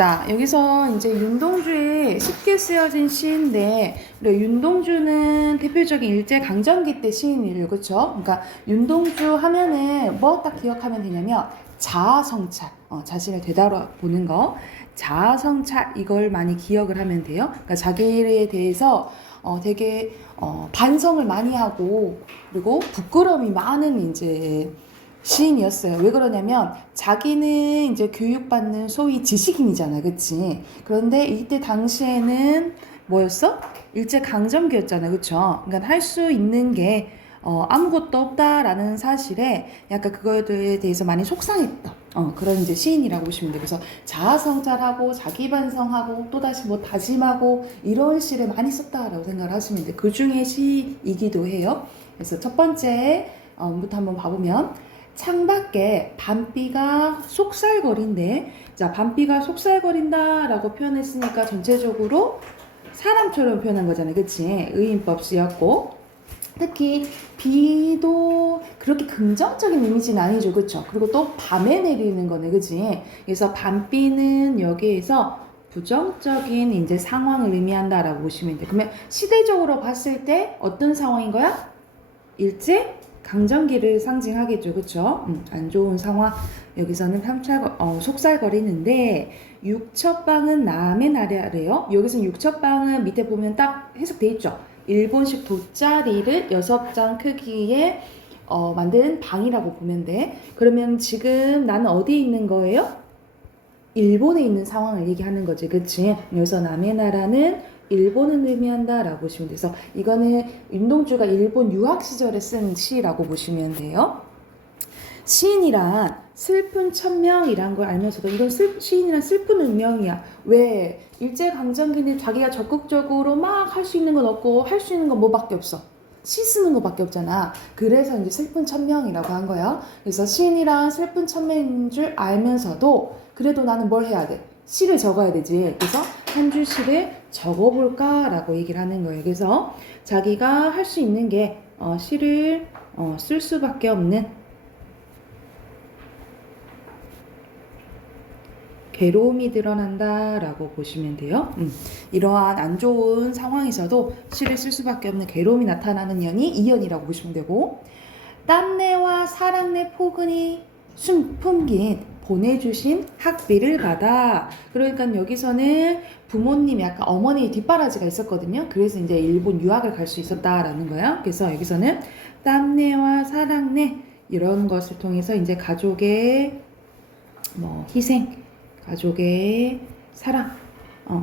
자, 여기서 이제 윤동주의 쉽게 쓰여진 시인데, 윤동주는 대표적인 일제강점기 때 시인이래요. 그쵸? 그러니까 윤동주 하면은 뭐 딱 기억하면 되냐면, 자아성찰, 자신을 되돌아보는 거, 자아성찰, 이걸 많이 기억을 하면 돼요. 그러니까 자기에 대해서 되게 반성을 많이 하고, 그리고 부끄러움이 많은 이제 시인이었어요. 왜 그러냐면 자기는 이제 교육받는 소위 지식인이잖아, 그치? 그런데 이때 당시에는 뭐였어? 일제강점기였잖아, 그쵸? 그러니까 할 수 있는 게 아무것도 없다라는 사실에 약간 그거에 대해서 많이 속상했던 그런 이제 시인이라고 보시면 돼요. 그래서 자아성찰하고 자기 반성하고 또다시 뭐 다짐하고 이런 시를 많이 썼다라고 생각을 하시면 돼요. 그 중에 시이기도 해요. 그래서 첫 번째 부터 한번 봐보면 창밖에 밤비가 속살거린데, 자, 밤비가 속살거린다라고 표현했으니까 전체적으로 사람처럼 표현한 거잖아요, 그치? 의인법 쓰였고, 특히 비도 그렇게 긍정적인 이미지는 아니죠, 그쵸? 그리고 또 밤에 내리는 거네, 그치? 그래서 밤비는 여기에서 부정적인 이제 상황을 의미한다라고 보시면 돼요. 그러면 시대적으로 봤을 때 어떤 상황인 거야? 일제 강점기를 상징하겠죠, 그쵸? 안 좋은 상황. 여기서는 속살거리는데, 육첩방은 남의 나라래요. 여기서 육첩방은 밑에 보면 딱 해석돼 있죠. 일본식 돗자리를 6장 크기의 만든 방이라고 보면 돼. 그러면 지금 나는 어디에 있는 거예요? 일본에 있는 상황을 얘기하는 거지, 그치? 여기서 남의 나라는 일본을 의미한다 라고 보시면 돼서, 이거는 윤동주가 일본 유학 시절에 쓴 시라고 보시면 돼요. 시인이란 슬픈 천명이란 걸 알면서도 이건 시인이란 슬픈 운명이야. 왜? 일제강점기는 자기가 적극적으로 막 할 수 있는 건 없고 할 수 있는 건 뭐밖에 없어? 시 쓰는 것밖에 없잖아. 그래서 이제 슬픈 천명이라고 한 거야. 그래서 시인이란 슬픈 천명인 줄 알면서도 그래도 나는 뭘 해야 돼? 시를 적어야 되지. 그래서 한 줄 시를 적어볼까라고 얘기를 하는 거예요. 그래서 자기가 할 수 있는 게 시를 쓸 수밖에 없는 괴로움이 드러난다라고 보시면 돼요. 이러한 안 좋은 상황에서도 시를 쓸 수밖에 없는 괴로움이 나타나는 연이 이연이라고 보시면 되고, 땀내와 사랑내 포근히 품긴 보내주신 학비를 받아. 그러니까 여기서는 부모님 약간 어머니 뒷바라지가 있었거든요. 그래서 이제 일본 유학을 갈 수 있었다라는 거야. 그래서 여기서는 땀내와 사랑내 이런 것을 통해서 이제 가족의 희생, 가족의 사랑,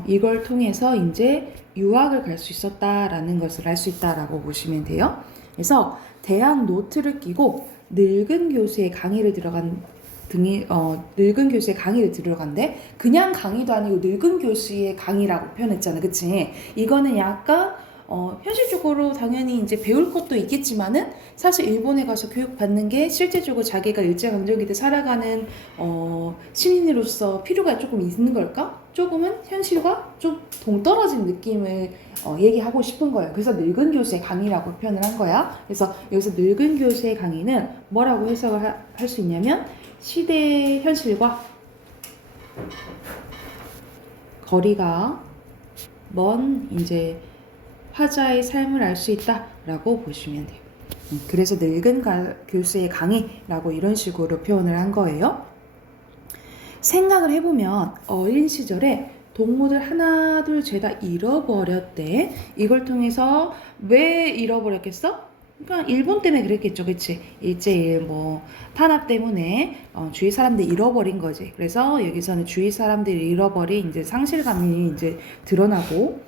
이걸 통해서 이제 유학을 갈 수 있었다라는 것을 알 수 있다라고 보시면 돼요. 그래서 대학 노트를 끼고 늙은 교수의 강의를 들어간대. 그냥 강의도 아니고 늙은 교수의 강의라고 표현했잖아, 그치? 이거는 약간 현실적으로 당연히 이제 배울 것도 있겠지만은 사실 일본에 가서 교육받는 게 실제적으로 자기가 일제강점기 때 살아가는 시민으로서 필요가 조금 있는 걸까? 조금은 현실과 좀 동떨어진 느낌을 얘기하고 싶은 거예요. 그래서 늙은 교수의 강의라고 표현을 한 거야. 그래서 여기서 늙은 교수의 강의는 뭐라고 해석을 할 수 있냐면, 시대의 현실과 거리가 먼 이제 화자의 삶을 알 수 있다라고 보시면 돼요. 그래서 늙은 교수의 강의라고 이런 식으로 표현을 한 거예요. 생각을 해보면 어린 시절에 동물을 하나 둘 죄다 잃어버렸대. 이걸 통해서 왜 잃어버렸겠어? 그러니까 일본 때문에 그랬겠죠, 그치? 일제 탄압 때문에 주위 사람들이 잃어버린 거지. 그래서 여기서는 주위 사람들이 잃어버린 이제 상실감이 이제 드러나고,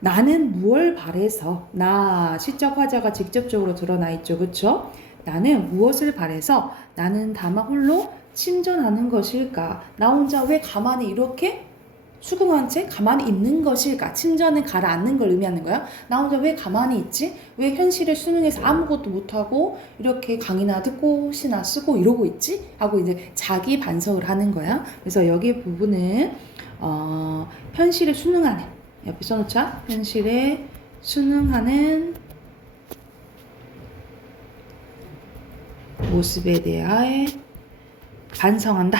나는 무엇을 바래서, 나 시적 화자가 직접적으로 드러나 있죠, 그쵸? 나는 무엇을 바래서 나는 다만 홀로 침전하는 것일까? 나 혼자 왜 가만히 이렇게 수긍한 채 가만히 있는 것일까? 침전은 가라앉는 걸 의미하는 거야. 나 혼자 왜 가만히 있지? 왜 현실에 수능해서 아무것도 못하고 이렇게 강의나 듣고 시나 쓰고 이러고 있지? 하고 이제 자기 반성을 하는 거야. 그래서 여기 부분은 현실에 수능하는, 옆에 써놓자. 현실에 수능하는 모습에 대하여 반성한다,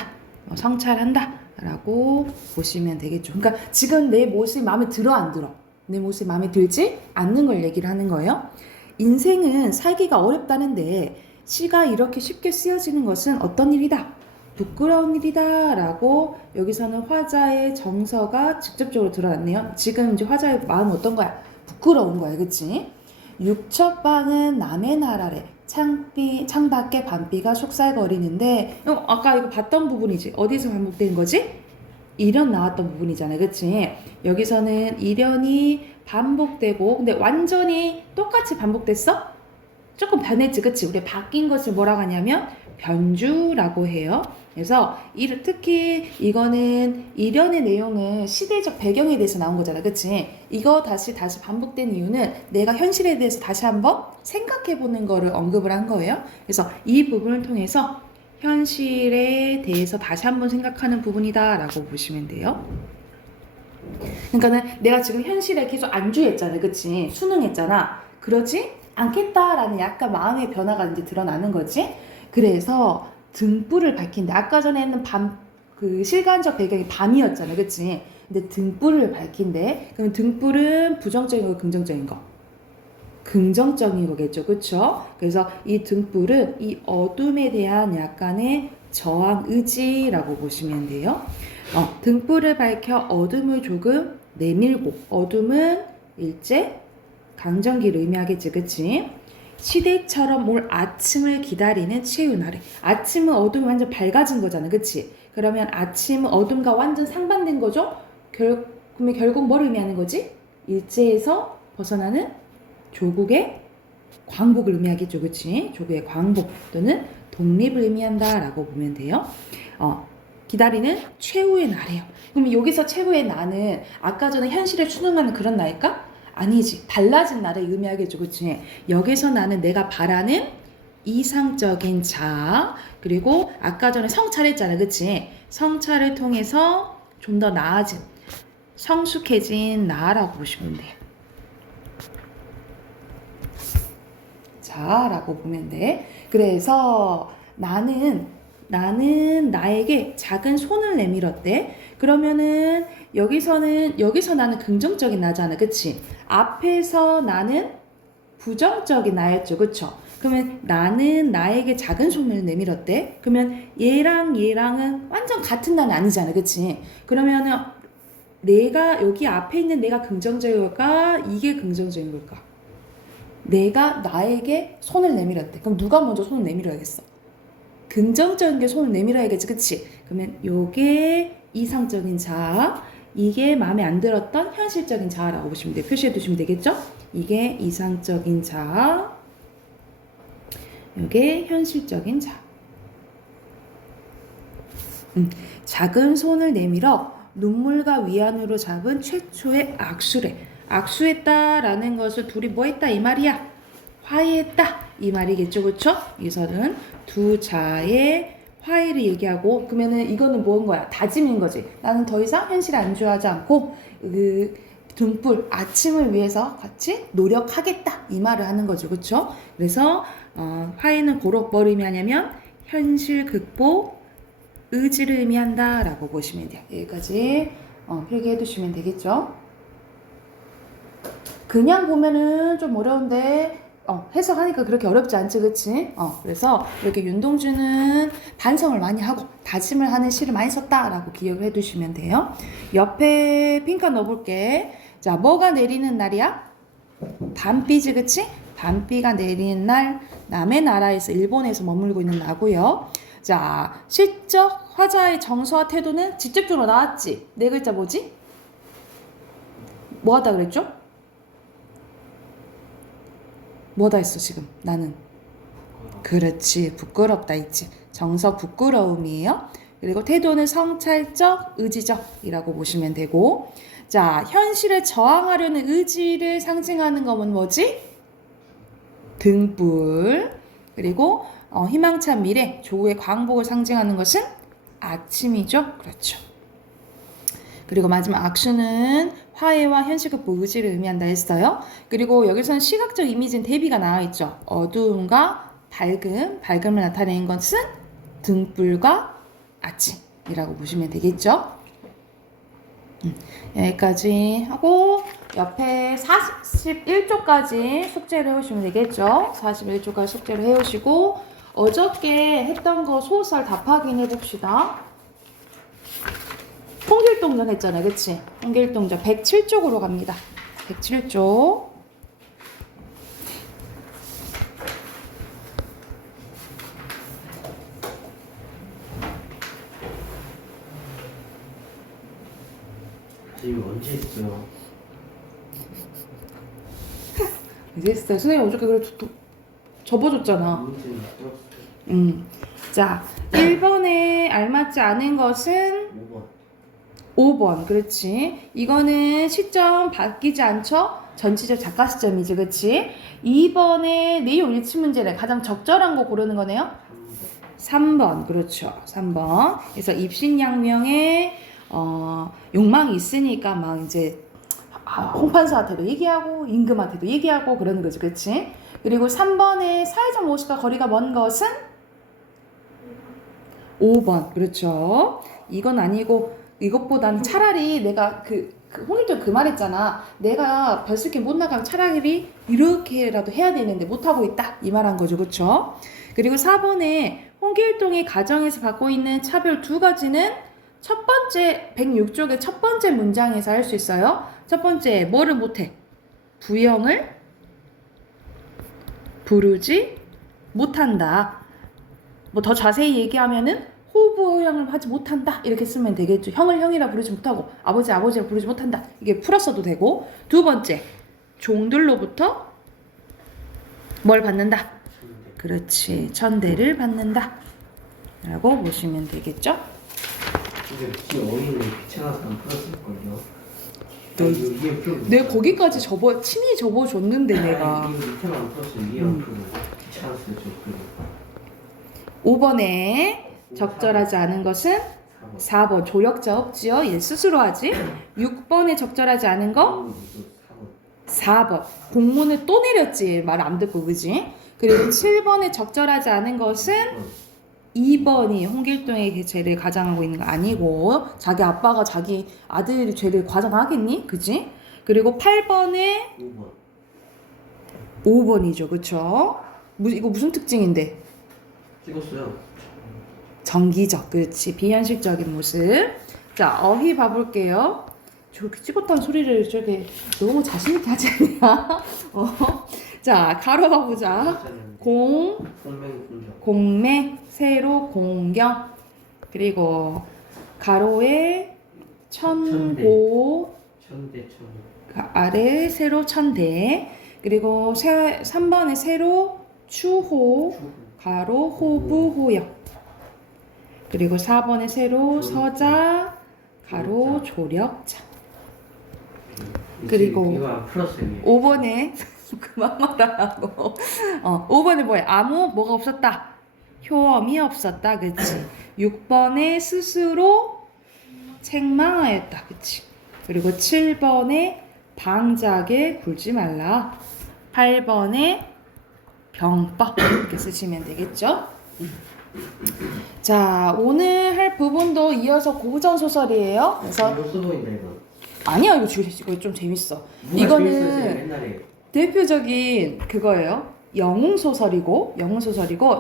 성찰한다 라고 보시면 되겠죠. 그러니까 지금 내 모습이 마음에 들어 안 들어? 내 모습이 마음에 들지 않는 걸 얘기를 하는 거예요. 인생은 살기가 어렵다는데 시가 이렇게 쉽게 쓰여지는 것은 어떤 일이다? 부끄러운 일이다 라고 여기서는 화자의 정서가 직접적으로 드러났네요. 지금 이제 화자의 마음은 어떤 거야? 부끄러운 거야, 그치? 육첩방은 남의 나라래 창밖에 밤비가 속살거리는데 아까 이거 봤던 부분이지. 어디서 반복된 거지? 일연 나왔던 부분이잖아요, 그치? 여기서는 일연이 반복되고 근데 완전히 똑같이 반복됐어? 조금 변했지, 그치? 우리 바뀐 것을 뭐라고 하냐면 변주라고 해요. 그래서 특히 이거는 일연의 내용은 시대적 배경에 대해서 나온 거잖아, 그치? 이거 다시 반복된 이유는 내가 현실에 대해서 다시 한번 생각해보는 거를 언급을 한 거예요. 그래서 이 부분을 통해서 현실에 대해서 다시 한번 생각하는 부분이다 라고 보시면 돼요. 그러니까는 내가 지금 현실에 계속 안주했잖아, 그치? 수능했잖아. 그러지 않겠다라는 약간 마음의 변화가 이제 드러나는 거지. 그래서 등불을 밝힌다. 아까 전에 했는 그 실감적 배경이 밤이었잖아, 그치? 근데 등불을 밝힌대. 그럼 등불은 부정적인 거, 긍정적인 거? 긍정적인 거겠죠, 그쵸? 그래서 이 등불은 이 어둠에 대한 약간의 저항 의지라고 보시면 돼요. 등불을 밝혀 어둠을 조금 내밀고, 어둠은 일제 강점기를 의미하겠지, 그치? 시대처럼 올 아침을 기다리는 최후 날에. 아침은 어둠이 완전 밝아진 거잖아, 그치? 그러면 아침은 어둠과 완전 상반된 거죠? 그러면 결국 뭘 의미하는 거지? 일제에서 벗어나는 조국의 광복을 의미하겠죠, 그치? 조국의 광복 또는 독립을 의미한다 라고 보면 돼요. 기다리는 최후의 날이에요. 그럼 여기서 최후의 날은 아까 전에 현실에 추능하는 그런 날일까? 아니지. 달라진 날을 의미하겠죠, 그치? 여기서 나는 내가 바라는 이상적인 자, 그리고 아까 전에 성찰했잖아, 그치? 성찰을 통해서 좀 더 나아진, 성숙해진 나라고 보시면 돼요. 자라고 보면 돼. 그래서 나는 나에게 작은 손을 내밀었대. 그러면은 여기서 나는 긍정적인 나잖아, 그치? 앞에서 나는 부정적인 나였죠, 그쵸? 그러면 나는 나에게 작은 손을 내밀었대. 그러면 얘랑은 완전 같은 나는 아니잖아, 그치? 그러면은 내가 여기 앞에 있는 내가 긍정적인 걸까? 이게 긍정적인 걸까? 내가 나에게 손을 내밀었대. 그럼 누가 먼저 손을 내밀어야겠어? 긍정적인 게 손을 내밀어야겠지, 그치? 그러면 요게 이상적인 자아, 이게 마음에 안 들었던 현실적인 자아라고 보시면 돼요. 표시해 두시면 되겠죠? 이게 이상적인 자아, 요게 현실적인 자아. 작은 손을 내밀어 눈물과 위안으로 잡은 최초의 악수래. 악수했다라는 것을 둘이 뭐 했다 이 말이야? 화해했다 이 말이겠죠, 그쵸? 여기서는 두 자의 화해를 얘기하고, 그러면은 이거는 뭔 거야? 다짐인 거지. 나는 더 이상 현실에 안주하지 않고 그 등불 아침을 위해서 같이 노력하겠다 이 말을 하는 거죠, 그쵸? 그래서 화해는 고로 뭘 의미하냐면 현실 극복 의지를 의미한다 라고 보시면 돼요. 여기까지 필기해 두시면 되겠죠. 그냥 보면은 좀 어려운데 해석하니까 그렇게 어렵지 않지, 그치? 그래서 이렇게 윤동주는 반성을 많이 하고 다짐을 하는 시를 많이 썼다라고 기억을 해두시면 돼요. 옆에 핑크 넣어볼게. 자, 뭐가 내리는 날이야? 밤비지, 그치? 밤비가 내리는 날, 남의 나라에서 일본에서 머물고 있는 나고요. 자, 실적 화자의 정서와 태도는 직접적으로 나왔지. 네 글자 뭐지? 뭐 하다 그랬죠? 뭐다 했어 지금 나는? 그렇지, 부끄럽다 있지. 정서 부끄러움이에요. 그리고 태도는 성찰적, 의지적이라고 보시면 되고, 자, 현실에 저항하려는 의지를 상징하는 것은 뭐지? 등불. 그리고 희망찬 미래, 조국의 광복을 상징하는 것은 아침이죠. 그렇죠. 그리고 마지막 악수는 화해와 현실 극복 의지를 의미한다 했어요. 그리고 여기서는 시각적 이미지는 대비가 나와 있죠. 어두움과 밝음을 나타내는 것은 등불과 아침. 이라고 보시면 되겠죠. 여기까지 하고 옆에 41쪽까지 숙제를 해오시면 되겠죠. 41쪽까지 숙제를 해오시고 어저께 했던 거 소설 답 확인해 봅시다. 홍길동전 했잖아요. 그치? 홍길동전 107쪽으로 갑니다. 107쪽. 지금 언제 했어요? 이제 했어요. 선생님 어저께 그래 접어줬잖아. 문제는 풀었어요. 자, 1번에 알맞지 않은 것은 5번. 5번. 그렇지. 이거는 시점 바뀌지 않죠? 전치적 작가 시점이지. 그렇지? 2번에 내용 일치 문제래. 가장 적절한 거 고르는 거네요. 3번. 그렇죠. 3번. 그래서 입신양명에 욕망이 있으니까 막 이제 홍판사한테도 얘기하고 임금한테도 얘기하고 그러는 거지. 그렇지? 그리고 3번에 사회적 모습과 거리가 먼 것은 5번. 그렇죠. 이건 아니고 이것보다는 차라리 내가 그 홍일동 그 말했잖아. 내가 별스럽게 못 나가면 차라리 이렇게라도 해야 되는데 못하고 있다. 이 말한 거죠. 그렇죠? 그리고 4번에 홍길동이 가정에서 갖고 있는 차별 두 가지는 첫 번째 106쪽의 첫 번째 문장에서 할 수 있어요. 첫 번째 뭐를 못해? 부형을 부르지 못한다. 뭐 더 자세히 얘기하면은 호부형을 하지 못한다 이렇게 쓰면 되겠죠. 형을 형이라 부르지 못하고 아버지라 부르지 못한다. 이게 풀었어도 되고. 두 번째 종들로부터 뭘 받는다? 그렇지. 천대를 받는다 라고 보시면 되겠죠. 근데 지금 어린이 귀찮아서 안 풀었을걸요. 내가 거기까지 친히 접어줬는데 내가. 이거 밑에만 안 풀었어요. 위에 안 풀고 귀찮았어요. 저 그거. 5번에 적절하지 않은 것은 4번 조력자 없지요. 얘 스스로 하지. 6번에 적절하지 않은 거 4번 공문을 또 내렸지. 말 안 듣고. 그지? 그리고 7번에 적절하지 않은 것은 2번이 홍길동의 죄를 가장하고 있는 거 아니고 자기 아빠가 자기 아들이 죄를 가장하겠니? 그지? 그리고 8번에 5번이죠. 그쵸? 이거 무슨 특징인데? 찍었어요. 정기적. 그렇지. 비현실적인 모습. 자, 어휘 봐볼게요. 저렇게 찍었다는 소리를 저렇게 너무 자신있게 하지 않냐? 자, 가로 봐보자. 공매, 세로, 공경. 그리고 가로에 천고, 천대. 아래 세로 천대. 그리고 3번에 세로 추호, 가로 호부 호역. 그리고 4번에 세로 서자, 가로 조력자. 그리고 5번에 그만 말하라고. 5번에 뭐야? 뭐가 없었다. 효험이 없었다. 그치? 6번에 스스로 책망하였다. 그치? 그리고 7번에 방작에 굴지 말라. 8번에 병법 이렇게 쓰시면 되겠죠? 자, 오늘 할 부분도 이어서 고전 소설이에요. 그래서 이거 써보인다 이거. 아니야, 이거 좀 재밌어. 이거는 대표적인 그거예요. 영웅 소설이고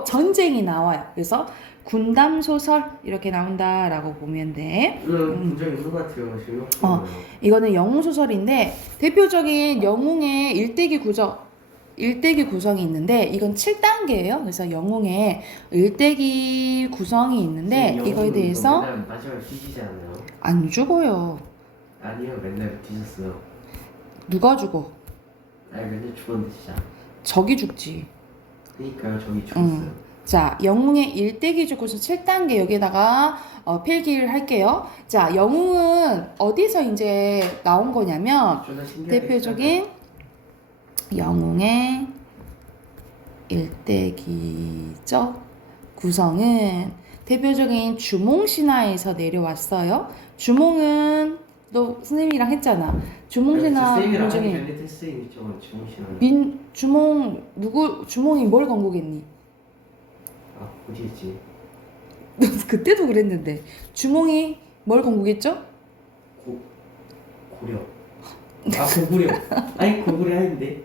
전쟁이 나와요. 그래서 군담 소설 이렇게 나온다라고 보면 돼. 문장 있는 것 같아요. 지금. 이거는 영웅 소설인데 대표적인 영웅의 일대기 구성이 있는데 이건 7단계예요. 그래서 영웅의 일대기 구성이 있는데 이거에 대해서 마지막에 뒤지지 않아요? 안 죽어요. 아니요, 맨날 뒤졌어요. 누가 죽어? 아니 맨날 죽었는데 진짜. 적이 죽지. 그러니까요, 저기 죽었어요. 자, 영웅의 일대기 구성 7단계 여기다가 필기를 할게요. 자, 영웅은 어디서 이제 나온 거냐면 대표적인 영웅의 일대기적 구성은 대표적인 주몽신화에서 내려왔어요. 주몽은 너 선생님이랑 했잖아. 주몽신화 중에 주몽이 뭘 건국했니? 어디 있지? 너 그때도 그랬는데 주몽이 뭘 건국했죠? 고려. 아 고구려. 아니 고구려 아닌데.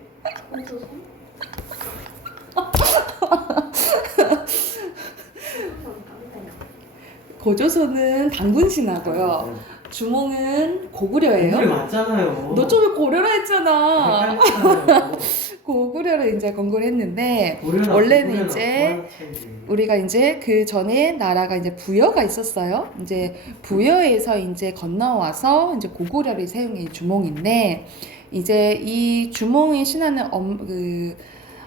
고조선은 당군 신하고요. 주몽은 고구려예요. 고구려 맞잖아요. 너 좀 왜 고려라 했잖아. 헷갈렸잖아요. 고구려를 이제 건국을 했는데 고려랑 원래는 고구려랑 이제 뭐하는 차이지? 우리가 이제 그 전에 나라가 이제 부여가 있었어요. 이제 부여에서 이제 건너와서 이제 고구려를 세운 게 주몽인데 이제 이 주몽의 신하는 그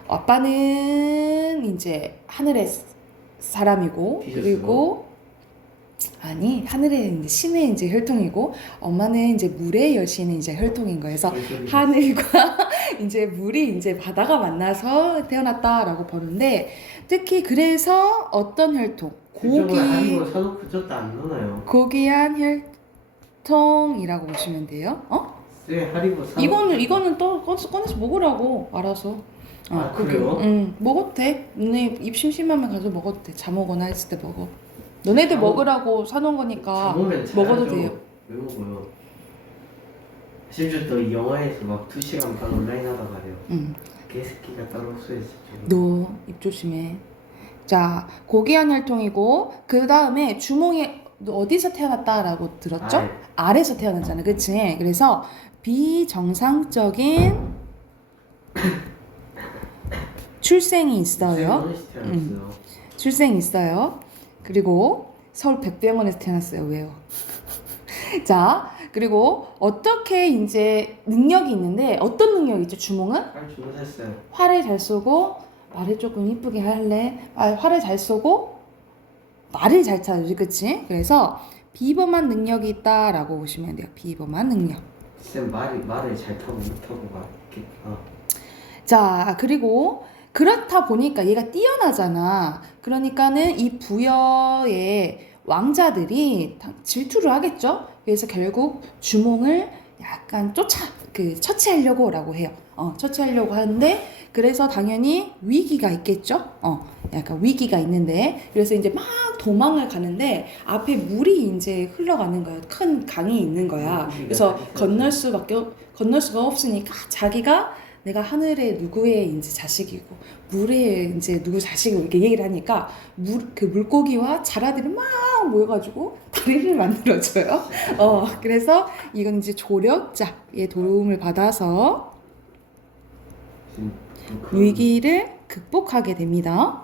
아빠는 이제 하늘의 사람이고 뒤졌어요? 그리고 아니 하늘의 이제 신의 이제 혈통이고 엄마는 이제 물의 여신의 이제 혈통인 거예요. 그래서 하늘과 이제 물이 이제 바다가 만나서 태어났다라고 보는데 특히 그래서 어떤 혈통 아니고 사놓고 줬다 안 넣나요? 고귀한 혈통이라고 보시면 돼요. 네 하리보 사. 이거는 또 꺼내서 먹으라고 알아서. 아, 그래요? 응 먹어도 돼. 너네 입 심심하면 가서 먹어도 돼. 자먹거나 했을 때 먹어. 너네들 먹으라고 사놓은 거니까 먹으면 먹어도 돼요. 왜 먹어요? 심지어 또 영화에서 막 2시간 반 온라인 하다가요. 응. 개새끼가 따로 없어졌죠. 너 입 조심해. 자, 고귀한 혈통이고 그 다음에 주몽이 너 어디서 태어났다라고 들었죠? 아래에서 태어났잖아, 그치? 그래서 비정상적인 출생이 있어요. 출생이 있어요. 그리고 서울 백병원에서 태어났어요. 왜요? 자, 그리고 어떻게 이제 능력이 있는데 어떤 능력이 있죠? 주몽은? 활을 잘 쏘고 말을 조금 이쁘게 할래? 활을 잘 쏘고 말을 잘 타지, 그치? 그래서 비범한 능력이 있다라고 보시면 돼요. 비범한 능력. 쌤 말을 잘 타고 못 타고 막 이렇게. 자, 그리고 그렇다 보니까 얘가 뛰어나잖아. 그러니까는 이 부여의 왕자들이 질투를 하겠죠. 그래서 결국 주몽을 약간 처치하려고라고 해요. 처치하려고 하는데 그래서 당연히 위기가 있겠죠. 약간 위기가 있는데 그래서 이제 막 도망을 가는데 앞에 물이 이제 흘러가는 거야. 큰 강이 있는 거야. 그래서 건널 수가 없으니까 자기가 내가 하늘의 누구의 이제 자식이고 물의 이제 누구 자식이고 이렇게 얘기를 하니까 그 물고기와 자라들이 막 모여가지고 다리를 만들어줘요. 그래서 이건 이제 조력자의 도움을 받아서 위기를 극복하게 됩니다.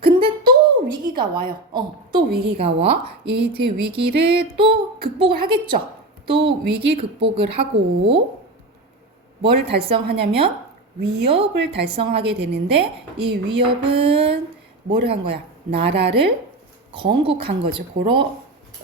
근데 또 위기가 와요. 또 위기가 와. 이 뒤에 위기를 또 극복을 하겠죠. 또 위기 극복을 하고 뭘 달성하냐면 위협을 달성하게 되는데 이 위협은 뭐를 한 거야? 나라를 건국한 거죠.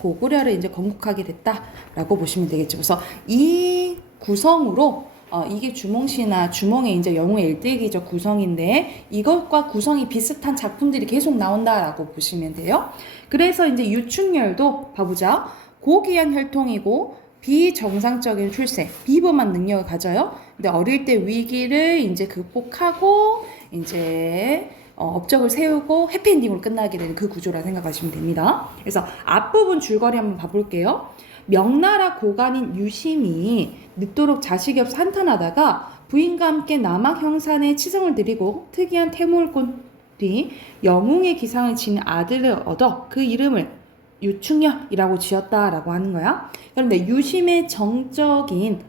고구려를 이제 건국하게 됐다라고 보시면 되겠죠. 그래서 이 구성으로 이게 주몽의 이제 영웅의 일대기적 구성인데 이것과 구성이 비슷한 작품들이 계속 나온다라고 보시면 돼요. 그래서 이제 유충렬도 봐보자. 고귀한 혈통이고 비정상적인 출생, 비범한 능력을 가져요. 근데 어릴 때 위기를 이제 극복하고 이제 업적을 세우고 해피엔딩으로 끝나게 되는 그 구조라 생각하시면 됩니다. 그래서 앞부분 줄거리 한번 봐볼게요. 명나라 고관인 유심이 늦도록 자식이 없어 한탄하다가 부인과 함께 남학 형산에 치성을 드리고 특이한 태무를 꾼 뒤 영웅의 기상을 지닌 아들을 얻어 그 이름을 유충렬이라고 지었다라고 하는 거야. 그런데 유심의 정적인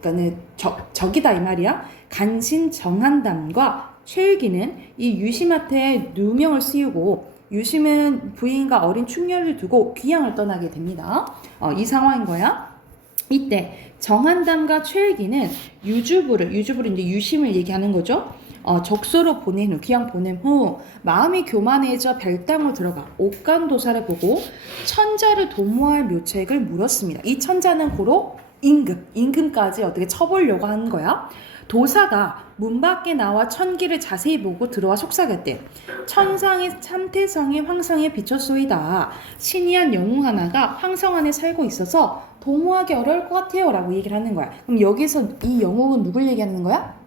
그러니까 적이다 이 말이야. 간신 정한담과 최일기는 이 유심한테 누명을 씌우고 유심은 부인과 어린 충렬을 두고 귀양을 떠나게 됩니다. 이 상황인 거야. 이때 정한담과 최일기는 유주부를 이제 유심을 얘기하는 거죠. 적소로 귀양 보낸 후 마음이 교만해져 별당으로 들어가 옥간도사를 보고 천자를 도모할 묘책을 물었습니다. 이 천자는 고로 임금까지 어떻게 쳐보려고 하는 거야. 도사가 문 밖에 나와 천기를 자세히 보고 들어와 속삭였대. 천상의 참태성이 황성에 비쳤소이다. 신이한 영웅 하나가 황성 안에 살고 있어서 도모하기 어려울 것 같아요 라고 얘기를 하는 거야. 그럼 여기서 이 영웅은 누굴 얘기하는 거야?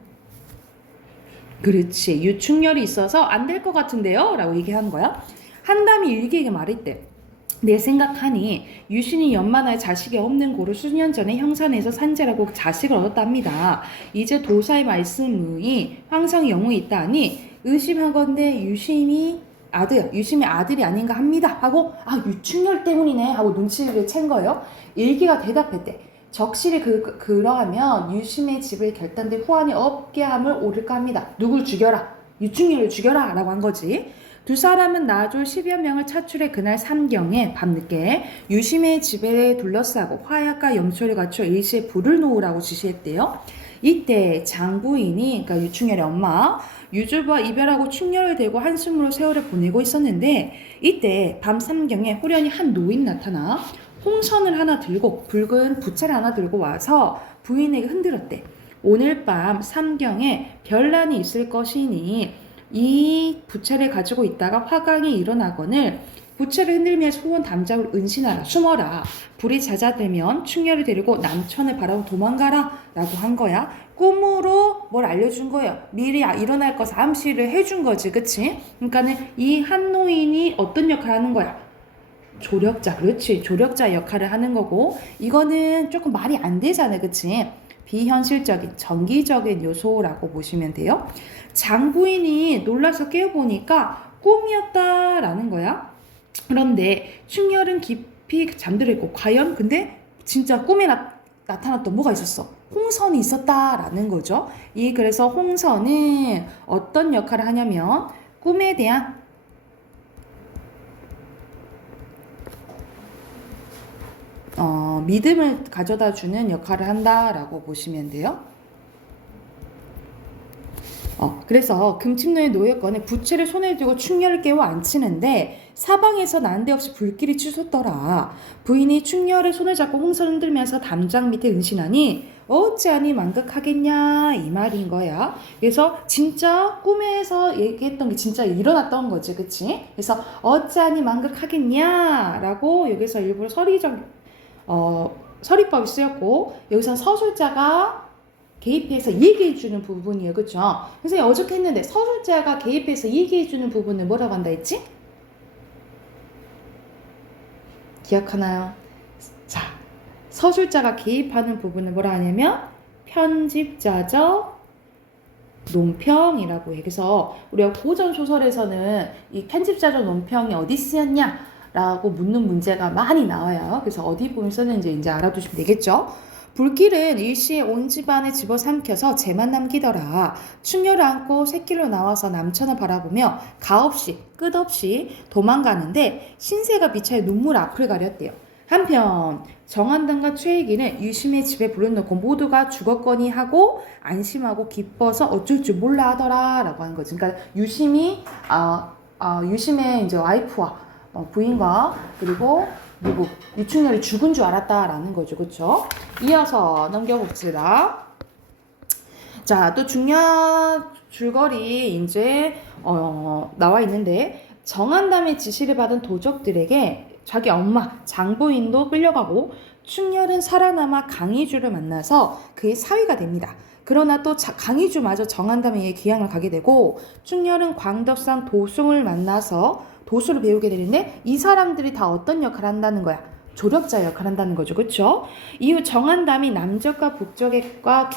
그렇지. 유충렬이 있어서 안 될 것 같은데요? 라고 얘기하는 거야. 한담이 일기에게 말했대. 내 생각하니 유신이 연만하에 자식이 없는 고를 수년 전에 형산에서 산제라고 자식을 얻었답니다. 이제 도사의 말씀의 황성의 영웅이 있다니 의심하건대 유심이 아들이 아닌가 합니다 하고 유충렬 때문이네 하고 눈치를 챈 거예요. 일기가 대답했대. 적실히 그러하면 유심의 집을 결단된 후환이 없게 함을 옳을까 합니다. 누굴 죽여라, 유충렬을 죽여라 라고 한 거지. 두 사람은 나조 10여 명을 차출해 그날 삼경에 밤늦게 유심의 집에 둘러싸고 화약과 염초를 갖춰 일시에 불을 놓으라고 지시했대요. 이때 장부인이, 그러니까 유충렬의 엄마, 유주부와 이별하고 충렬을 대고 한숨으로 세월을 보내고 있었는데, 이때 밤 삼경에 호련히 한 노인 나타나 홍선을 하나 들고 붉은 부채를 하나 들고 와서 부인에게 흔들었대. 오늘 밤 삼경에 별난이 있을 것이니 이 부채를 가지고 있다가 화강이 일어나거늘 부채를 흔들며 소원 담작을 은신하라, 숨어라. 불이 잦아들면 충렬을 데리고 남천을 바라고 도망가라 라고 한 거야. 꿈으로 뭘 알려준 거예요. 미리 일어날 것을 암시를 해준 거지, 그치? 그러니까는 이 한노인이 어떤 역할을 하는 거야? 조력자, 그렇지. 조력자 역할을 하는 거고, 이거는 조금 말이 안 되잖아, 그치? 비현실적인, 정기적인 요소라고 보시면 돼요. 장부인이 놀라서 깨어보니까 꿈이었다라는 거야. 그런데 충렬은 깊이 잠들어 있고, 과연 근데 진짜 꿈에 나타났던 뭐가 있었어? 홍선이 있었다라는 거죠. 그래서 홍선은 어떤 역할을 하냐면 꿈에 대한 믿음을 가져다 주는 역할을 한다라고 보시면 돼요. 그래서 금침노의 노예권에 부채를 손에 들고 충렬을 깨워 앉히는데 사방에서 난데없이 불길이 치솟더라. 부인이 충렬의 손을 잡고 홍선을 흔들면서 담장 밑에 은신하니 어찌하니 만극하겠냐 이 말인 거야. 그래서 진짜 꿈에서 얘기했던 게 진짜 일어났던 거지, 그치? 그래서 어찌하니 만극하겠냐라고 여기서 일부러 서리법이 쓰였고, 여기서 서술자가 개입해서 얘기해주는 부분이에요, 그쵸? 그래서 어저께 했는데 서술자가 개입해서 얘기해주는 부분을 뭐라고 한다 했지? 기억하나요? 자, 서술자가 개입하는 부분을 뭐라 하냐면 편집자적 논평이라고 해. 그래서 우리가 고전 소설에서는 이 편집자적 논평이 어디 쓰였냐 라고 묻는 문제가 많이 나와요. 그래서 어디 부분 썼는지 이제 알아두시면 되겠죠. 불길은 일시에 온 집안에 집어삼켜서 재만 남기더라. 충렬을 안고 샛길로 나와서 남천을 바라보며 가없이 끝없이 도망가는데 신세가 비차에 눈물 앞을 가렸대요. 한편 정한당과 최익이는 유심의 집에 불을 넣고 모두가 죽었거니 하고 안심하고 기뻐서 어쩔 줄 몰라 하더라 라고 하는 거지. 그러니까 유심의 이제 와이프와 부인과 그리고 누구 유충렬이 죽은 줄 알았다라는 거죠, 그렇죠? 이어서 넘겨봅시다. 자, 또 중요한 줄거리 이제 나와 있는데, 정한담의 지시를 받은 도적들에게 자기 엄마 장부인도 끌려가고 충렬은 살아남아 강희주를 만나서 그의 사위가 됩니다. 그러나 또 강희주마저 정한담에게 기양을 가게 되고, 충렬은 광덕산 도승을 만나서 도수를 배우게 되는데, 이 사람들이 다 어떤 역할을 한다는 거야? 조력자 역할을 한다는 거죠, 그렇죠? 이후 정한담이 남적과 북적과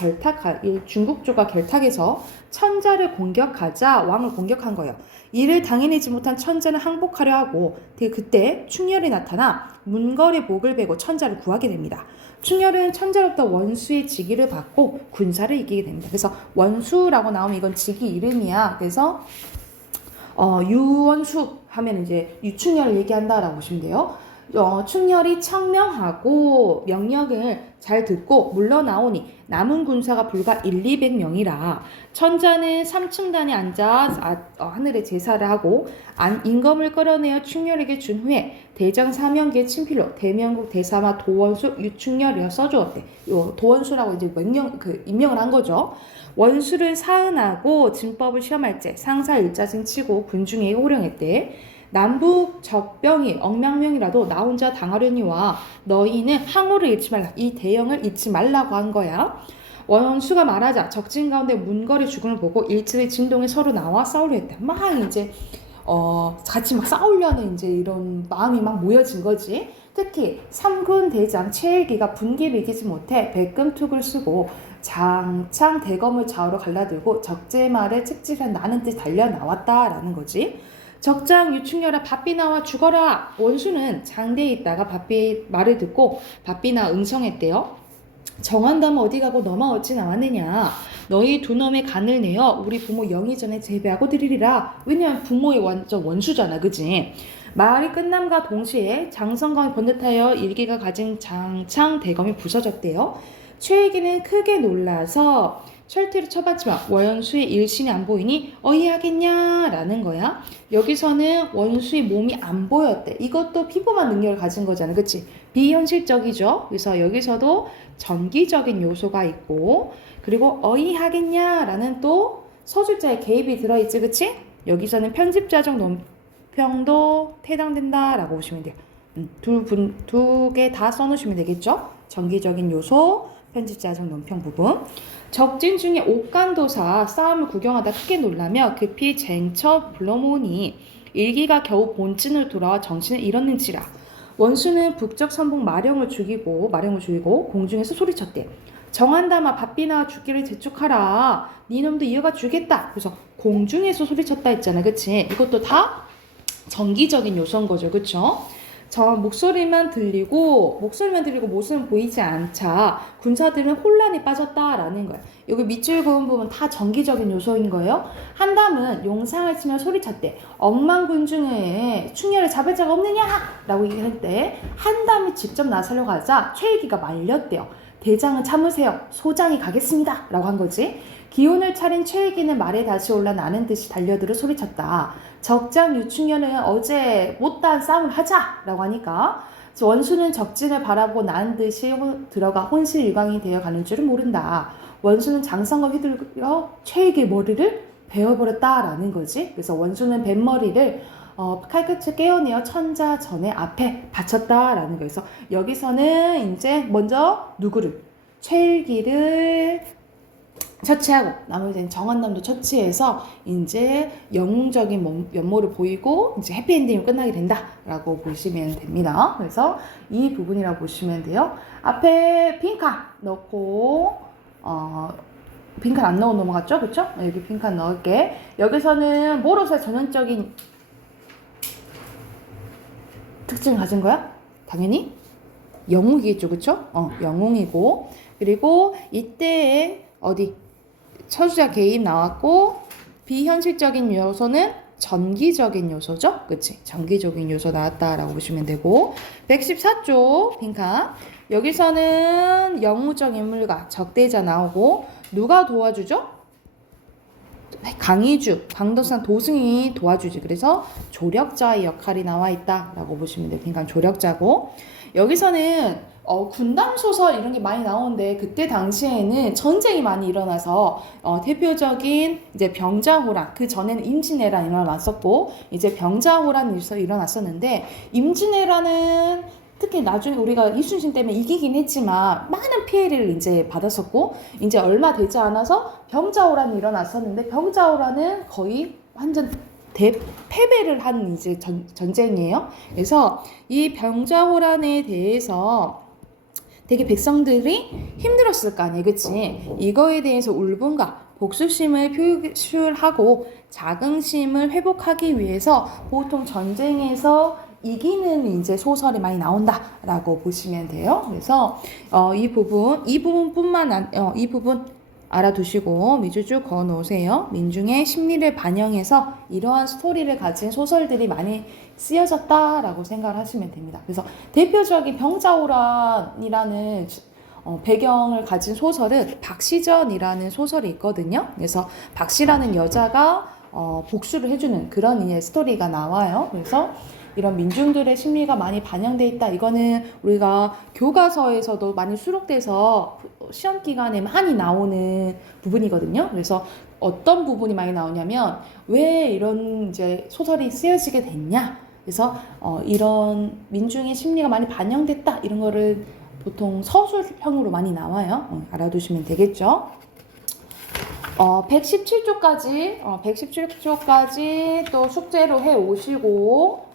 중국조가 결탁해서 천자를 공격하자 왕을 공격한 거예요. 이를 당해내지 못한 천자는 항복하려 하고, 그때 충렬이 나타나 문걸의 목을 베고 천자를 구하게 됩니다. 충렬은 천자로부터 원수의 직위를 받고 군사를 이기게 됩니다. 그래서 원수라고 나오면 이건 직위 이름이야. 그래서 유원수 하면 이제 유충렬을 얘기한다라고 보시면 돼요. 충렬이 청명하고 명령을 잘 듣고 물러나오니 남은 군사가 불과 1,200명이라 천자는 3층단에 앉아 하늘에 제사를 하고 임금을 끌어내어 충렬에게 준 후에 대장 사명기의 친필로 대명국 대사마 도원수 유충렬이라 써주었대. 요 도원수라고 이제 임명을 한 거죠. 원수를 사은하고 진법을 시험할 때 상사 일자증 치고 군중에게 호령했대. 남북 적병이 억명명이라도 나 혼자 당하려니와 너희는 항우를 잃지 말라. 이 대형을 잊지 말라고 한 거야. 원수가 말하자 적진 가운데 문거리 죽음을 보고 일찍이 진동에 서로 나와 싸우려 했다. 막 이제 같이 막 싸우려는 이제 이런 마음이 막 모여진 거지. 특히 삼군 대장 최일기가 분기를 이기지 못해 백금툭을 쓰고 장창 대검을 좌우로 갈라들고 적재말에 책질한 나는 뜻 달려 나왔다라는 거지. 적장 유충렬아 바삐나와 죽어라. 원수는 장대에 있다가 바삐 말을 듣고 바삐나 응성했대요. 정한다면 어디 가고 너만 어찌 나왔느냐. 너희 두 놈의 간을 내어 우리 부모 영이 전에 재배하고 드리리라. 왜냐면 부모의 완전 원수잖아, 그지? 말이 끝남과 동시에 장성광이 번듯하여 일기가 가진 장창 대검이 부서졌대요. 최애기는 크게 놀라서 철퇴를 쳐봤지만 원수의 일신이 안 보이니 어이하겠냐라는 거야. 여기서는 원수의 몸이 안 보였대. 이것도 피부만 능력을 가진 거잖아, 그치? 비현실적이죠. 그래서 여기서도 전기적인 요소가 있고, 그리고 어이하겠냐라는 또 서술자의 개입이 들어있지, 그치? 여기서는 편집자적 논평도 해당된다라고 보시면 돼요. 두 개 다 써놓으시면 되겠죠? 전기적인 요소, 편집자적 논평 부분. 적진 중에 옥간도사 싸움을 구경하다 크게 놀라며 급히 쟁처 불러모으니 일기가 겨우 본진으로 돌아와 정신을 잃었는지라. 원수는 북적 선봉 마령을 죽이고 공중에서 소리쳤대. 정한다마 바삐나 죽기를 재촉하라. 니놈도 이어가 주겠다. 그래서 공중에서 소리쳤다 했잖아, 그치? 이것도 다 전기적인 요소인 거죠, 그쵸? 목소리만 들리고 모습은 보이지 않자 군사들은 혼란에 빠졌다라는 거예요. 여기 밑줄 그은 부분 다 전기적인 요소인 거예요. 한담은 용상을 치며 소리쳤대. 억만군중에 충렬을 잡을 자가 없느냐? 라고 얘기할 때 한담이 직접 나서려고 하자 최일기가 말렸대요. 대장은 참으세요. 소장이 가겠습니다. 라고 한 거지. 기운을 차린 최일기는 말에 다시 올라 나는 듯이 달려들어 소리쳤다. 적장 유충년은 어제 못다한 싸움을 하자라고 하니까 원수는 적진을 바라보고 나는 듯이 들어가 혼실일광이 되어 가는 줄은 모른다. 원수는 장성과 휘둘러 최일기의 머리를 베어버렸다라는 거지. 그래서 원수는 뱃머리를 칼끝을 깨어내어 천자 전에 앞에 바쳤다라는 거예요. 그래서 여기서는 이제 먼저 누구를? 최일기를 처치하고 나머지는 정한남도 처치해서 이제 영웅적인 면모를 보이고 이제 해피엔딩으로 끝나게 된다라고 보시면 됩니다. 그래서 이 부분이라고 보시면 돼요. 앞에 빈칸 넣고 빈칸 안 넣어 넘어갔죠, 그렇죠? 여기 빈칸 넣을게. 여기서는 뭐로서의 전형적인 특징을 가진 거야? 당연히 영웅이겠죠, 그렇죠? 영웅이고 그리고 이때에 어디 서술자 개입 나왔고 비현실적인 요소는 전기적인 요소죠, 그치? 전기적인 요소 나왔다라고 보시면 되고 114쪽 빈칸 여기서는 영웅적 인물과 적대자 나오고 누가 도와주죠? 강희주, 강도상 도승이 도와주지. 그래서 조력자의 역할이 나와 있다라고 보시면 돼요. 빈칸 조력자고 여기서는 군담 소설 이런 게 많이 나오는데 그때 당시에는 전쟁이 많이 일어나서 대표적인 이제 병자호란 그 전에는 임진왜란 일어났었고 이제 병자호란이 일어났었는데 임진왜란은 특히 나중에 우리가 이순신 때문에 이기긴 했지만 많은 피해를 이제 받았었고 이제 얼마 되지 않아서 병자호란이 일어났었는데 병자호란은 거의 완전 패배를 한 이제 전쟁이에요. 그래서 이 병자호란에 대해서 되게 백성들이 힘들었을 거 아니에요, 그치? 이거에 대해서 울분과 복수심을 표출하고 자긍심을 회복하기 위해서 보통 전쟁에서 이기는 이제 소설이 많이 나온다라고 보시면 돼요. 그래서 이 부분 알아두시고 밑줄 쭉 그어 놓으세요. 민중의 심리를 반영해서 이러한 스토리를 가진 소설들이 많이 쓰여졌다라고 생각을 하시면 됩니다. 그래서 대표적인 병자호란이라는 배경을 가진 소설은 박시전이라는 소설이 있거든요. 그래서 박씨라는 여자가 복수를 해주는 그런 스토리가 나와요. 그래서 이런 민중들의 심리가 많이 반영돼 있다. 이거는 우리가 교과서에서도 많이 수록돼서 시험 기간에 많이 나오는 부분이거든요. 그래서 어떤 부분이 많이 나오냐면 왜 이런 이제 소설이 쓰여지게 됐냐. 그래서 이런 민중의 심리가 많이 반영됐다. 이런 거를 보통 서술형으로 많이 나와요. 알아두시면 되겠죠. 117쪽까지 또 숙제로 해 오시고,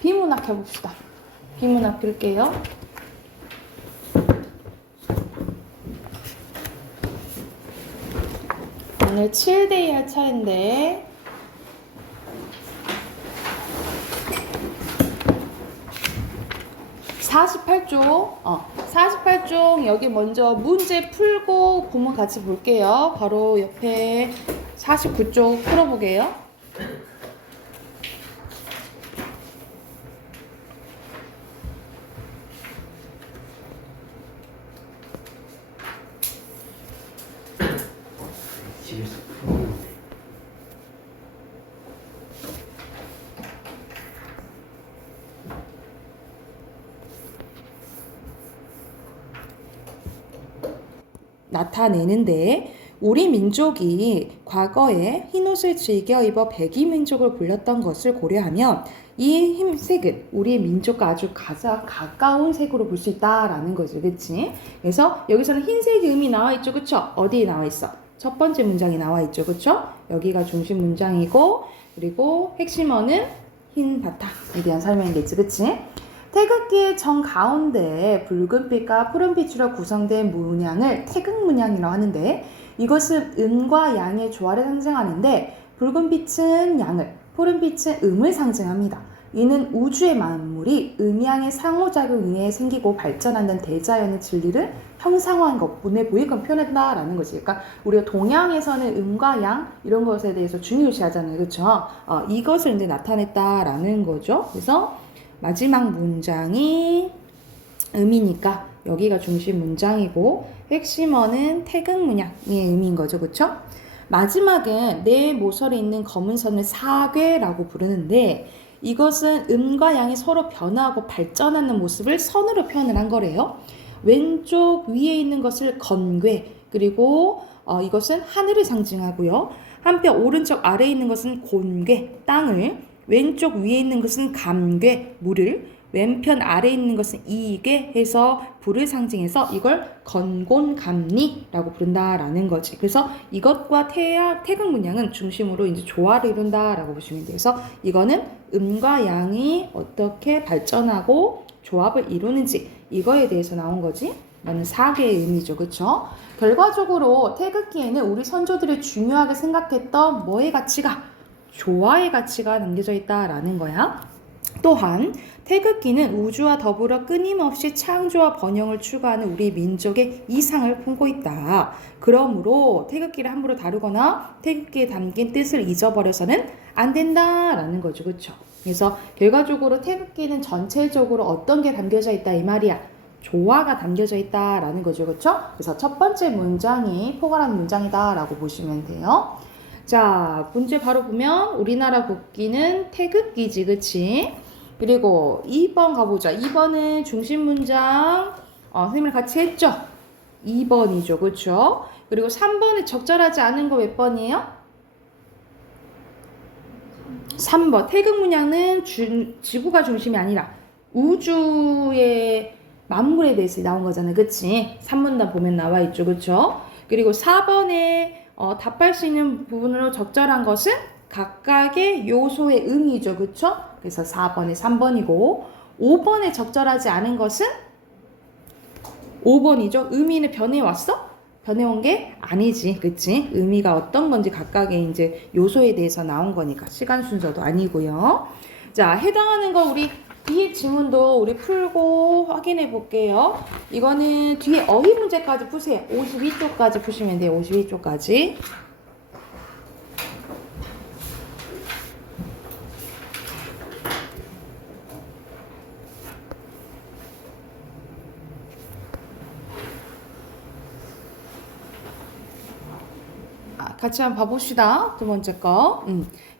비문학 해봅시다. 비문학 빌게요. 오늘 7대2 할 차례인데, 48쪽 여기 먼저 문제 풀고 보면 같이 볼게요. 바로 옆에 49쪽 풀어보게요. 집에서 풀었는데. 나타내는데 우리 민족이 과거에 흰옷을 즐겨 입어 백이민족을 불렸던 것을 고려하면 이 흰색은 우리 민족과 아주 가장 가까운 색으로 볼 수 있다라는 거지, 그치? 그래서 여기서는 흰색의 의미 나와 있죠, 그쵸? 어디에 나와 있어? 첫 번째 문장이 나와 있죠, 그쵸? 여기가 중심 문장이고, 그리고 핵심어는 흰 바탕에 대한 설명이겠지, 그치? 태극기의 정 가운데 붉은빛과 푸른빛으로 구성된 문양을 태극문양이라고 하는데, 이것은 음과 양의 조화를 상징하는데, 붉은빛은 양을, 푸른빛은 음을 상징합니다. 이는 우주의 만물이 음양의 상호작용에 의해 생기고 발전하는 대자연의 진리를 형상화한 것, 눈에 보이건 표현한다라는 거지. 그러니까 우리가 동양에서는 음과 양 이런 것에 대해서 중요시하잖아요, 그렇죠? 이것을 이제 나타냈다라는 거죠. 그래서 마지막 문장이 음이니까 여기가 중심 문장이고, 핵심어는 태극문양의 의미인 거죠, 그렇죠? 마지막은 내 모서리에 있는 검은 선을 사괴라고 부르는데, 이것은 음과 양이 서로 변화하고 발전하는 모습을 선으로 표현을 한 거래요. 왼쪽 위에 있는 것을 건괴, 그리고 이것은 하늘을 상징하고요. 한편 오른쪽 아래에 있는 것은 곤괴, 땅을, 왼쪽 위에 있는 것은 감괴, 물을, 왼편 아래에 있는 것은 이괴 해서 불을 상징해서 이걸 건곤감리라고 부른다라는 거지. 그래서 이것과 태극 문양은 중심으로 이제 조화를 이룬다라고 보시면 돼요. 그래서 이거는 음과 양이 어떻게 발전하고 조합을 이루는지 이거에 대해서 나온 거지. 이거는 사계의 의미죠, 그렇죠? 결과적으로 태극기에는 우리 선조들이 중요하게 생각했던 뭐의 가치가? 조화의 가치가 남겨져 있다라는 거야. 또한 태극기는 우주와 더불어 끊임없이 창조와 번영을 추구하는 우리 민족의 이상을 품고 있다. 그러므로 태극기를 함부로 다루거나 태극기에 담긴 뜻을 잊어버려서는 안 된다라는 거죠, 그렇죠? 그래서 결과적으로 태극기는 전체적으로 어떤 게 담겨져 있다 이 말이야. 조화가 담겨져 있다라는 거죠, 그렇죠? 그래서 첫 번째 문장이 포괄한 문장이다라고 보시면 돼요. 자, 문제 바로 보면 우리나라 국기는 태극기지, 그치? 그리고 2번 가보자. 2번은 중심 문장, 선생님이랑 같이 했죠? 2번이죠, 그쵸? 그리고 3번에 적절하지 않은 거 몇 번이에요? 3번. 태극 문양은 지구가 중심이 아니라 우주의 만물에 대해서 나온 거잖아요, 그치? 3문단 보면 나와 있죠, 그쵸? 그리고 4번에 답할 수 있는 부분으로 적절한 것은 각각의 요소의 의미죠, 그쵸? 그래서 4번에 3번이고, 5번에 적절하지 않은 것은 5번이죠. 의미는 변해왔어? 변해온 게 아니지, 그치? 의미가 어떤 건지 각각의 이제 요소에 대해서 나온 거니까 시간 순서도 아니고요. 자, 해당하는 거 우리 뒤에 지문도 우리 풀고 확인해 볼게요. 이거는 뒤에 어휘 문제까지 푸세요. 52쪽까지 푸시면 돼요. 52쪽까지. 같이 한번 봐봅시다. 두 번째 거.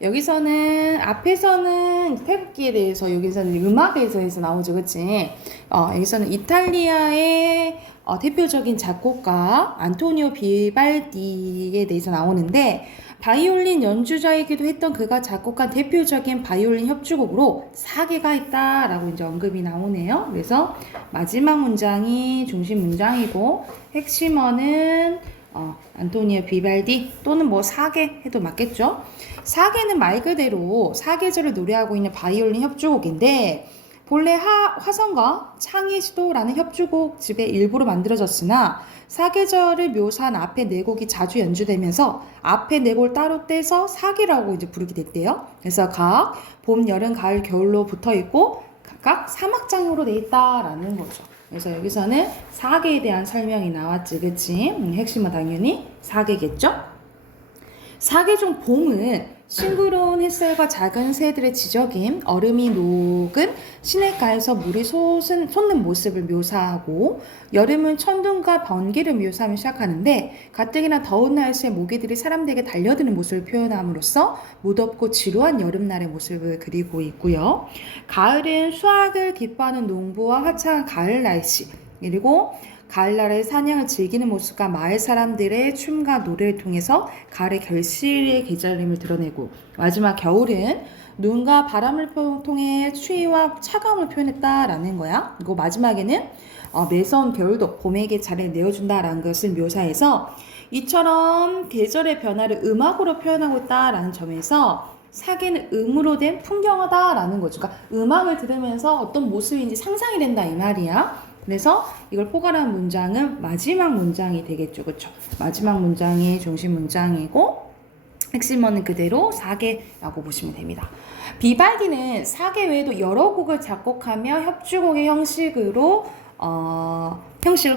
여기서는 앞에서는 태극기에 대해서 여기서는 음악에서 나오죠, 그치? 여기서는 이탈리아의 대표적인 작곡가 안토니오 비발디에 대해서 나오는데, 바이올린 연주자이기도 했던 그가 작곡한 대표적인 바이올린 협주곡으로 사계가 있다라고 이제 언급이 나오네요. 그래서 마지막 문장이 중심 문장이고 핵심어는 안토니오 비발디 또는 뭐 사계 해도 맞겠죠? 사계는 말 그대로 사계절을 노래하고 있는 바이올린 협주곡인데 본래 화성과 창의 시도라는 협주곡 집의 일부로 만들어졌으나 사계절을 묘사한 앞에 네 곡이 자주 연주되면서 앞에 네 곡을 따로 떼서 사계라고 이제 부르게 됐대요. 그래서 각 봄, 여름, 가을, 겨울로 붙어 있고 각각 3악장으로 돼 있다라는 거죠. 그래서 여기서는 사계에 대한 설명이 나왔지, 그치? 핵심은 당연히 사계겠죠? 사계 중 봄은 싱그러운 햇살과 작은 새들의 지저김, 얼음이 녹은 시냇가에서 물이 솟는 모습을 묘사하고, 여름은 천둥과 번개를 묘사하며 시작하는데 가뜩이나 더운 날씨에 모기들이 사람들에게 달려드는 모습을 표현함으로써 무덥고 지루한 여름날의 모습을 그리고 있고요. 가을은 수확을 기뻐하는 농부와 화창한 가을 날씨, 그리고 가을날의 사냥을 즐기는 모습과 마을 사람들의 춤과 노래를 통해서 가을의 결실의 계절임을 드러내고, 마지막 겨울은 눈과 바람을 통해 추위와 차가움을 표현했다라는 거야. 그리고 마지막에는 매서운 겨울도 봄에게 자리를 내어준다라는 것을 묘사해서 이처럼 계절의 변화를 음악으로 표현하고 있다라는 점에서 사계는 음으로 된 풍경화다라는 거죠. 그러니까 음악을 들으면서 어떤 모습인지 상상이 된다 이 말이야. 그래서 이걸 포괄한 문장은 마지막 문장이 되겠죠. 그렇죠? 마지막 문장이 중심 문장이고 핵심어는 그대로 사계라고 보시면 됩니다. 비발디는 사계 외에도 여러 곡을 작곡하며 협주곡의 형식을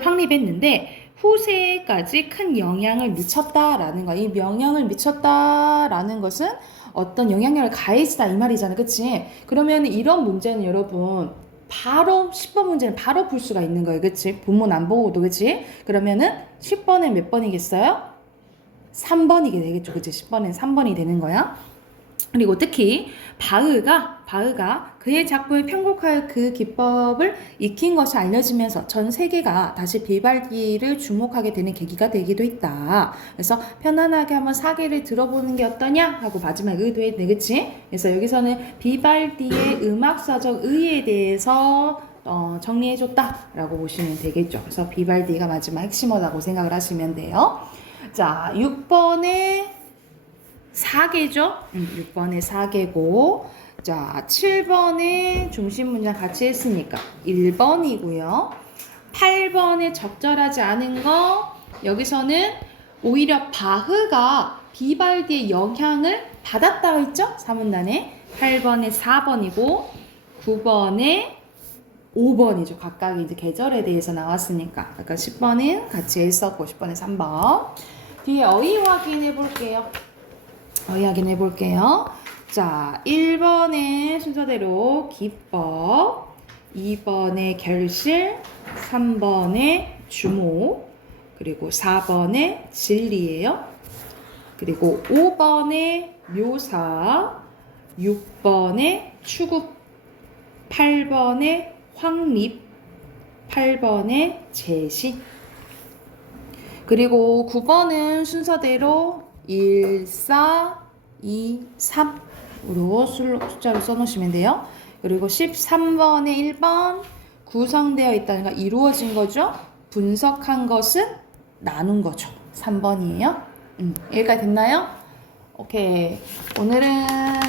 확립했는데 후세까지 큰 영향을 미쳤다라는 거. 이 영향을 미쳤다라는 것은 어떤 영향력을 가해지다 이 말이잖아요. 그치? 그러면 이런 문제는 여러분 바로 10번 문제는 바로 풀 수가 있는 거예요. 그치? 본문 안 보고도 그치? 그러면은 10번에 몇 번이겠어요? 3번이게 되겠죠. 그치? 10번엔 3번이 되는 거야. 그리고 특히 바흐가 그의 작품을 편곡할 그 기법을 익힌 것이 알려지면서 전 세계가 다시 비발디를 주목하게 되는 계기가 되기도 했다. 그래서 편안하게 한번 사계를 들어보는 게 어떠냐 하고 마지막에 의도했네, 그치? 그래서 여기서는 비발디의 음악사적 의의에 대해서 정리해줬다라고 보시면 되겠죠. 그래서 비발디가 마지막 핵심어라고 생각을 하시면 돼요. 자, 6번에 4개죠? 6번에 4개고, 자, 7번에 중심 문장 같이 했으니까 1번이고요. 8번에 적절하지 않은 거, 여기서는 오히려 바흐가 비발디의 영향을 받았다고 했죠? 사문단에 8번에 4번이고 9번에 5번이죠. 각각 이제 계절에 대해서 나왔으니까. 아까 10번은 같이 했었고 10번에 3번. 뒤에 어휘 확인해 볼게요. 자, 1번에 순서대로 기법, 2번에 결실, 3번에 주목, 그리고 4번에 진리예요. 그리고 5번에 묘사, 6번에 추구, 8번에 확립, 8번에 제시. 그리고 9번은 순서대로 1, 4, 2, 3으로 숫자를 써놓으시면 돼요. 그리고 13번에 1번 구성되어 있다는 거 이루어진 거죠. 분석한 것은 나눈 거죠. 3번이에요. 여기까지 됐나요? 오케이. 오늘은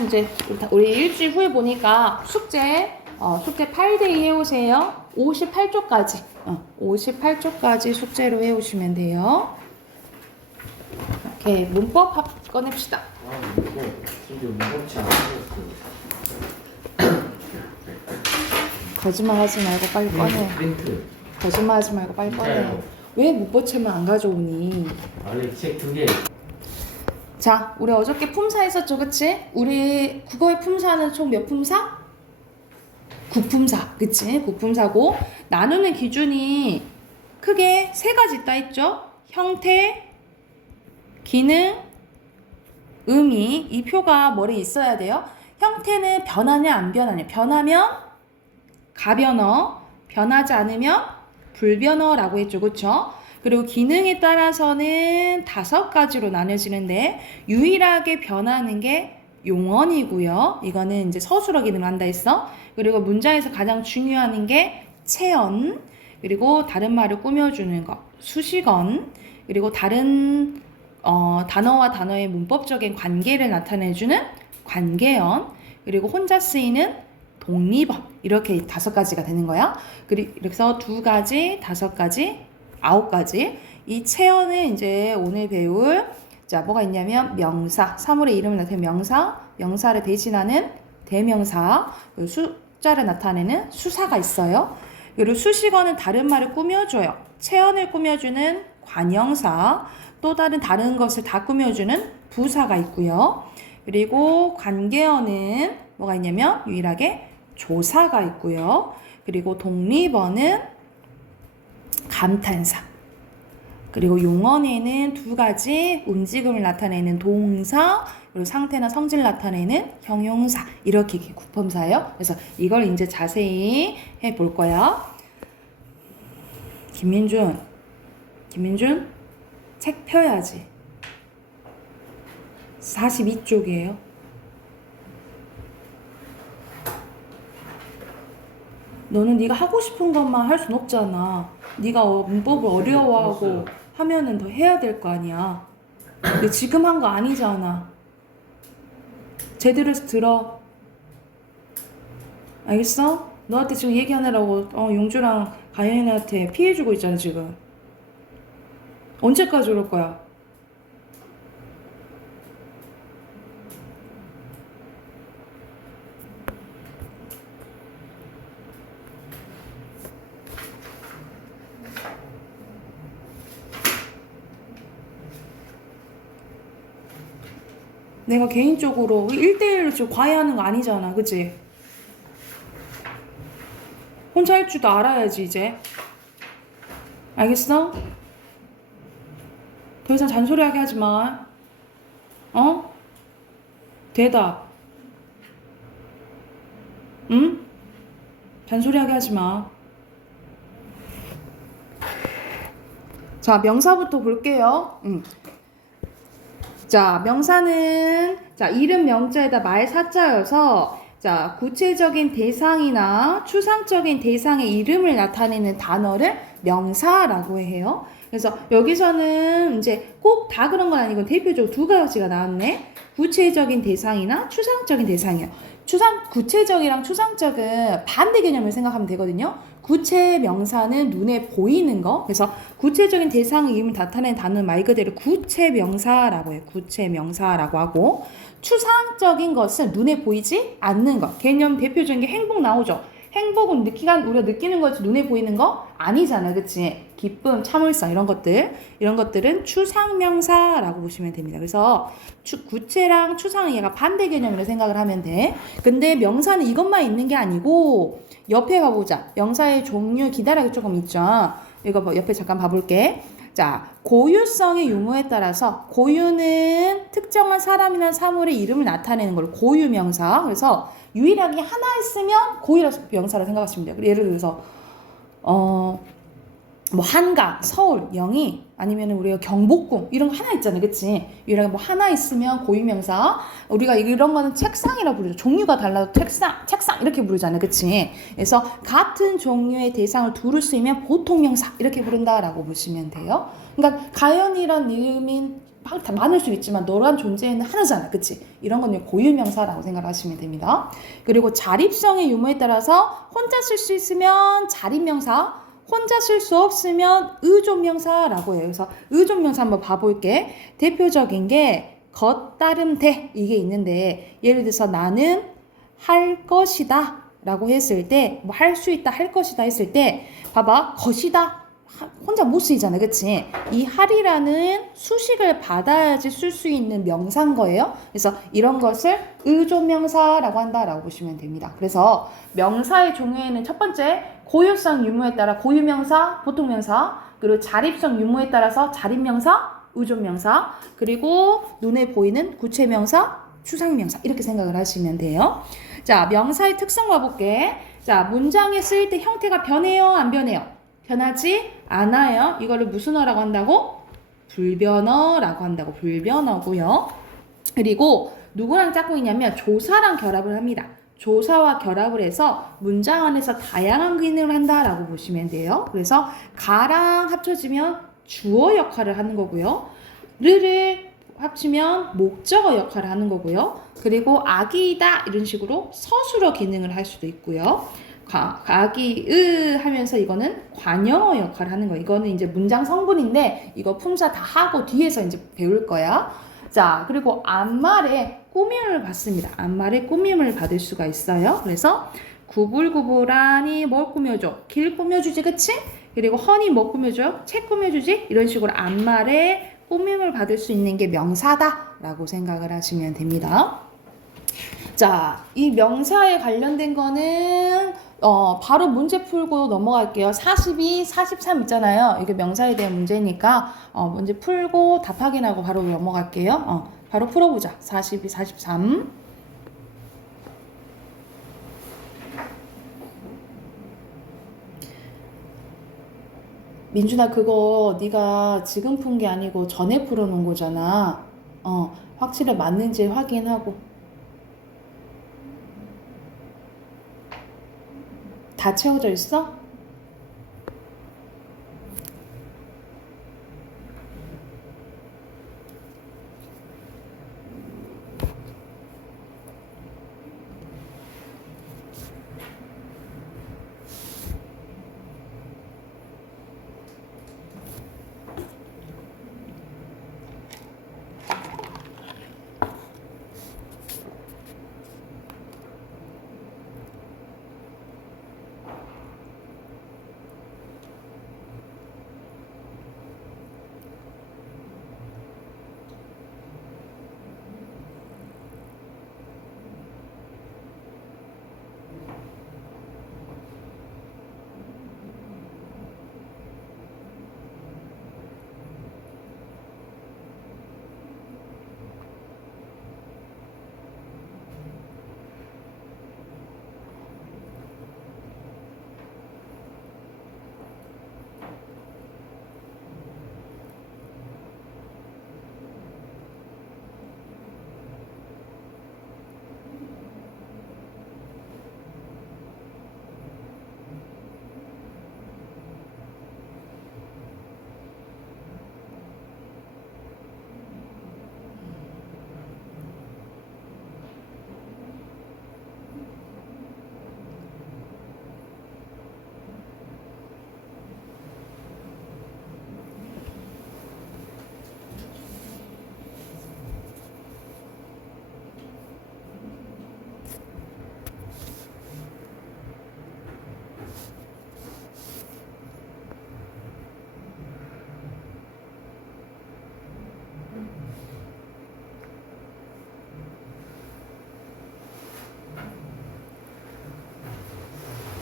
이제 우리 일주일 후에 보니까 숙제 8대2 해오세요. 58쪽까지 58쪽까지 숙제로 해오시면 돼요. 오케이. 문법 꺼냅시다. 거짓말하지 말고 빨리 꺼내. 거짓말하지 말고 빨리 꺼내. 왜 문법책만 안 가져오니? 아니 책 2개. 자, 우리 어저께 품사 했었죠, 그치? 우리 국어의 품사는 총 몇 품사? 9품사, 그치? 9품사고 나누는 기준이 크게 3가지 있다 했죠? 형태, 기능, 의미. 이 표가 머리에 있어야 돼요. 형태는 변하냐 안 변하냐. 변하면 가변어, 변하지 않으면 불변어라고 했죠, 그쵸? 그리고 기능에 따라서는 5가지로 나눠지는데 유일하게 변하는 게 용언이고요. 이거는 이제 서술어 기능을 한다 했어. 그리고 문장에서 가장 중요한 게 체언, 그리고 다른 말을 꾸며주는 것, 수식언, 그리고 다른 단어와 단어의 문법적인 관계를 나타내주는 관계연, 그리고 혼자 쓰이는 독립어, 이렇게 5가지가 되는 거야. 그래서 2가지, 5가지, 9가지. 이 체언은 이제 오늘 배울 자 뭐가 있냐면 명사, 사물의 이름을 나타내는 명사, 명사를 대신하는 대명사, 숫자를 나타내는 수사가 있어요. 그리고 수식어는 다른 말을 꾸며줘요. 체언을 꾸며주는 관형사, 또 다른 것을 다 꾸며주는 부사가 있고요. 그리고 관계어는 뭐가 있냐면 유일하게 조사가 있고요. 그리고 독립어는 감탄사. 그리고 용언에는 2가지 움직임을 나타내는 동사, 그리고 상태나 성질을 나타내는 형용사, 이렇게 구품사예요. 그래서 이걸 이제 자세히 해볼 거야. 김민준 책 펴야지. 42쪽이에요. 너는 네가 하고 싶은 것만 할 순 없잖아. 네가 문법을 어려워하고 하면은 더 해야 될 거 아니야. 근데 지금 한 거 아니잖아. 제대로 해서 들어. 알겠어? 너한테 지금 얘기하느라고 용주랑 가연이한테 피해주고 있잖아 지금. 언제까지 그럴 거야? 내가 개인적으로 1대1로 지금 과외하는 거 아니잖아. 그치? 혼자 할 줄도 알아야지 이제. 알겠어? 더 이상 잔소리하게 하지 마. 대답. 응? 잔소리하게 하지 마. 자, 명사부터 볼게요. 자, 명사는 이름 명자에다 말 사자여서 구체적인 대상이나 추상적인 대상의 이름을 나타내는 단어를 명사라고 해요. 그래서 여기서는 이제 꼭 다 그런 건 아니고 대표적으로 2가지가 나왔네. 구체적인 대상이나 추상적인 대상이요. 구체적이랑 추상적은 반대 개념을 생각하면 되거든요. 구체 명사는 눈에 보이는 거. 그래서 구체적인 대상의 이름을 나타내는 단어는 말 그대로 구체 명사라고 해요. 구체 명사라고 하고, 추상적인 것은 눈에 보이지 않는 것. 개념 대표적인 게 행복 나오죠. 행복은 우리가 느끼는 거지 눈에 보이는 거 아니잖아. 그치? 기쁨, 참을성 이런 것들은 추상명사라고 보시면 됩니다. 그래서 구체랑 추상은 얘가 반대 개념으로 생각을 하면 돼. 근데 명사는 이것만 있는 게 아니고 옆에 봐보자. 명사의 종류 기다리기 조금 있죠. 이거 옆에 잠깐 봐볼게. 자, 고유성의 유무에 따라서 고유는 특정한 사람이나 사물의 이름을 나타내는 걸 고유명사. 그래서 유일하게 하나 있으면 고유명사로 생각하시면 돼요. 예를 들어서 뭐 한강, 서울, 영희 아니면 우리가 경복궁 이런 거 하나 있잖아요. 그치? 유일하게 뭐 하나 있으면 고유명사. 우리가 이런 거는 책상이라고 부르죠. 종류가 달라도 책상 이렇게 부르잖아요. 그치? 그래서 같은 종류의 대상을 두루 쓰이면 보통명사 이렇게 부른다라고 보시면 돼요. 그러니까 가연이란 이름이 다 많을 수 있지만 너란 존재는 하나잖아. 그치? 이런 건 고유명사라고 생각하시면 됩니다. 그리고 자립성의 유무에 따라서 혼자 쓸 수 있으면 자립명사, 혼자 쓸 수 없으면 의존명사라고 해요. 그래서 의존명사 한번 봐볼게. 대표적인 게 것, 따름, 대 이게 있는데 예를 들어서 나는 할 것이다 라고 했을 때 뭐 할 수 있다, 할 것이다 했을 때 봐봐. 것이다. 혼자 못 쓰이잖아. 그치? 이 할이라는 수식을 받아야지 쓸 수 있는 명사인 거예요. 그래서 이런 것을 의존명사라고 한다라고 보시면 됩니다. 그래서 명사의 종류에는 첫 번째 고유성 유무에 따라 고유명사, 보통명사, 그리고 자립성 유무에 따라서 자립명사, 의존명사, 그리고 눈에 보이는 구체명사, 추상명사 이렇게 생각을 하시면 돼요. 자, 명사의 특성 봐볼게. 자, 문장에 쓰일 때 형태가 변해요, 안 변해요? 변하지 않아요. 이거를 무슨 어라고 한다고? 불변어라고 한다고. 불변어고요. 그리고 누구랑 짝꿍이냐면 조사랑 결합을 합니다. 조사와 결합을 해서 문장 안에서 다양한 기능을 한다라고 보시면 돼요. 그래서 가랑 합쳐지면 주어 역할을 하는 거고요. 르를 합치면 목적어 역할을 하는 거고요. 그리고 아기이다 이런 식으로 서술어 기능을 할 수도 있고요. 아기의 하면서 이거는 관형어 역할을 하는 거예요. 이거는 이제 문장 성분인데 이거 품사 다 하고 뒤에서 이제 배울 거야. 자, 그리고 앞말에 꾸밈을 받습니다. 앞말에 꾸밈을 받을 수가 있어요. 그래서 구불구불하니 뭘 꾸며줘? 길 꾸며주지, 그치? 그리고 허니 뭐 꾸며줘요? 책 꾸며주지? 이런 식으로 앞말에 꾸밈을 받을 수 있는 게 명사다라고 생각을 하시면 됩니다. 자, 이 명사에 관련된 거는 바로 문제 풀고 넘어갈게요. 42, 43 있잖아요. 이게 명사에 대한 문제니까 문제 풀고 답 확인하고 바로 넘어갈게요. 바로 풀어보자. 42, 43. 민준아, 그거 네가 지금 푼 게 아니고 전에 풀어놓은 거잖아. 확실히 맞는지 확인하고. 다 채워져 있어?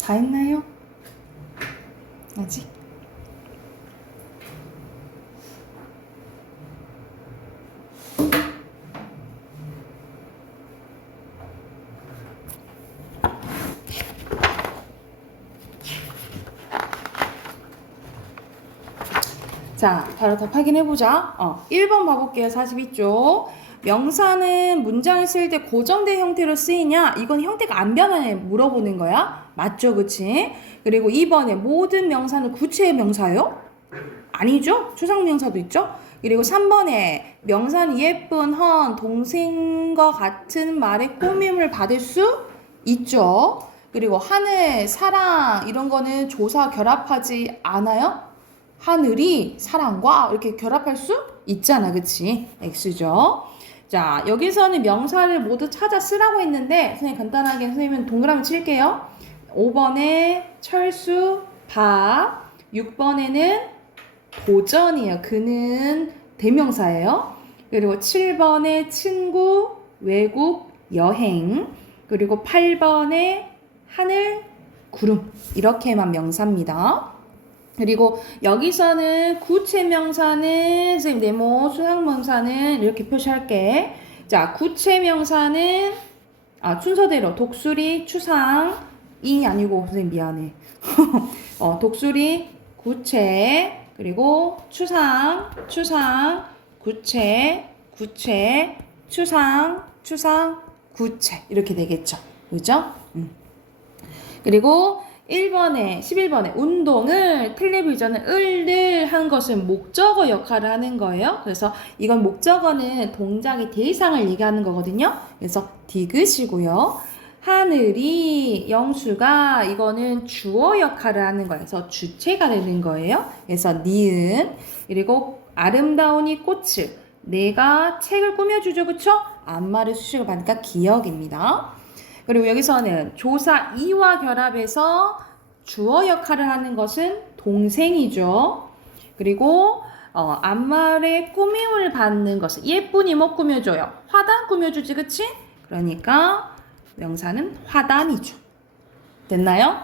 다 했나요? 아직? 자, 바로 답 확인해보자. 1번 봐볼게요. 42쪽. 명사는 문장을 쓸 때 고정된 형태로 쓰이냐? 이건 형태가 안 변하냐 물어보는 거야. 맞죠? 그치? 그리고 2번에 모든 명사는 구체의 명사요? 아니죠? 추상명사도 있죠? 그리고 3번에 명사는 예쁜, 헌, 동생과 같은 말에 꾸밈을 받을 수 있죠? 그리고 하늘, 사랑 이런 거는 조사 결합하지 않아요? 하늘이 사랑과 이렇게 결합할 수 있잖아. 그치? X죠. 자, 여기서는 명사를 모두 찾아 쓰라고 했는데 선생님 간단하게 선생님은 동그라미 칠게요. 5번에 철수, 밥. 6번에는 도전이에요. 그는 대명사예요. 그리고 7번에 친구, 외국, 여행. 그리고 8번에 하늘, 구름. 이렇게만 명사입니다. 그리고 여기서는 구체명사는 선생님 네모 수상명사는 이렇게 표시할게. 자, 구체명사는 순서대로 독수리, 추상이 아니고 선생님 미안해. 독수리, 구체, 그리고 추상, 구체, 추상, 구체 이렇게 되겠죠. 그죠? 그리고 1번에 11번에 운동을 텔레비전을 을을 한 것은 목적어 역할을 하는 거예요. 그래서 이건 목적어는 동작의 대상을 얘기하는 거거든요. 그래서 디귿이고요. 하늘이 영수가 이거는 주어 역할을 하는 거예요. 그래서 주체가 되는 거예요. 그래서 니은 그리고 아름다우니 꽃을 내가 책을 꾸며주죠. 그쵸? 안마를 수식을 받으니까 기억입니다. 그리고 여기서는 조사 이와 결합해서 주어 역할을 하는 것은 동생이죠. 그리고 안마의 꾸밈을 받는 것은 예쁜이 뭐 꾸며줘요? 화단 꾸며주지 그치? 그러니까 명사는 화단이죠. 됐나요?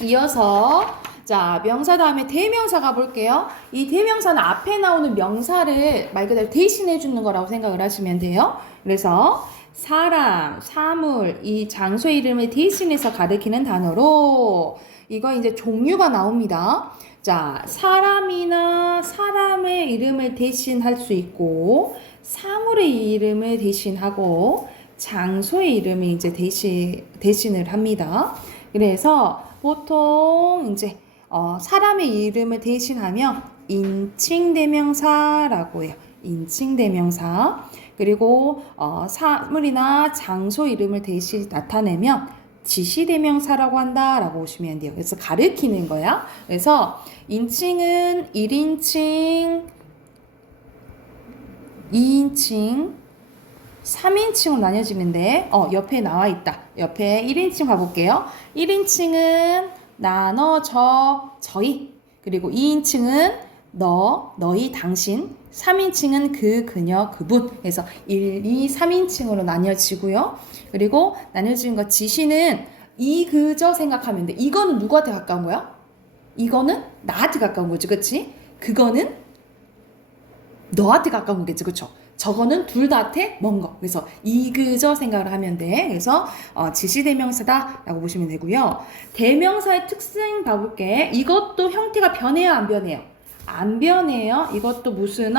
이어서 자 명사 다음에 대명사 가볼게요. 이 대명사는 앞에 나오는 명사를 말 그대로 대신해 주는 거라고 생각을 하시면 돼요. 그래서 사람, 사물, 이 장소의 이름을 대신해서 가리키는 단어로 이거 이제 종류가 나옵니다. 자, 사람이나 사람의 이름을 대신할 수 있고 사물의 이름을 대신하고 장소의 이름을 이제 대신을 합니다. 그래서 보통 이제 사람의 이름을 대신하면 인칭대명사라고 해요. 인칭대명사. 그리고 사물이나 장소 이름을 대신 나타내면 지시대명사라고 한다라고 보시면 돼요. 그래서 가르키는 거야. 그래서 인칭은 1인칭, 2인칭, 3인칭으로 나뉘어지는데 옆에 나와 있다. 옆에 1인칭 가볼게요. 1인칭은 나, 너, 저희. 그리고 2인칭은 너, 너희, 당신. 3인칭은 그, 그녀, 그분. 그래서 1, 2, 3인칭으로 나뉘어지고요. 그리고 나뉘어지는 거 지시는 이, 그, 저 생각하면 돼. 이거는 누구한테 가까운 거야? 이거는 나한테 가까운 거지, 그치? 그거는 너한테 가까운 거겠지, 그쵸? 저거는 둘 다한테 먼 거. 그래서 이, 그, 저 생각을 하면 돼. 그래서 지시대명사다라고 보시면 되고요. 대명사의 특징 봐볼게. 이것도 형태가 변해요, 안 변해요? 안 변해요. 이것도 무슨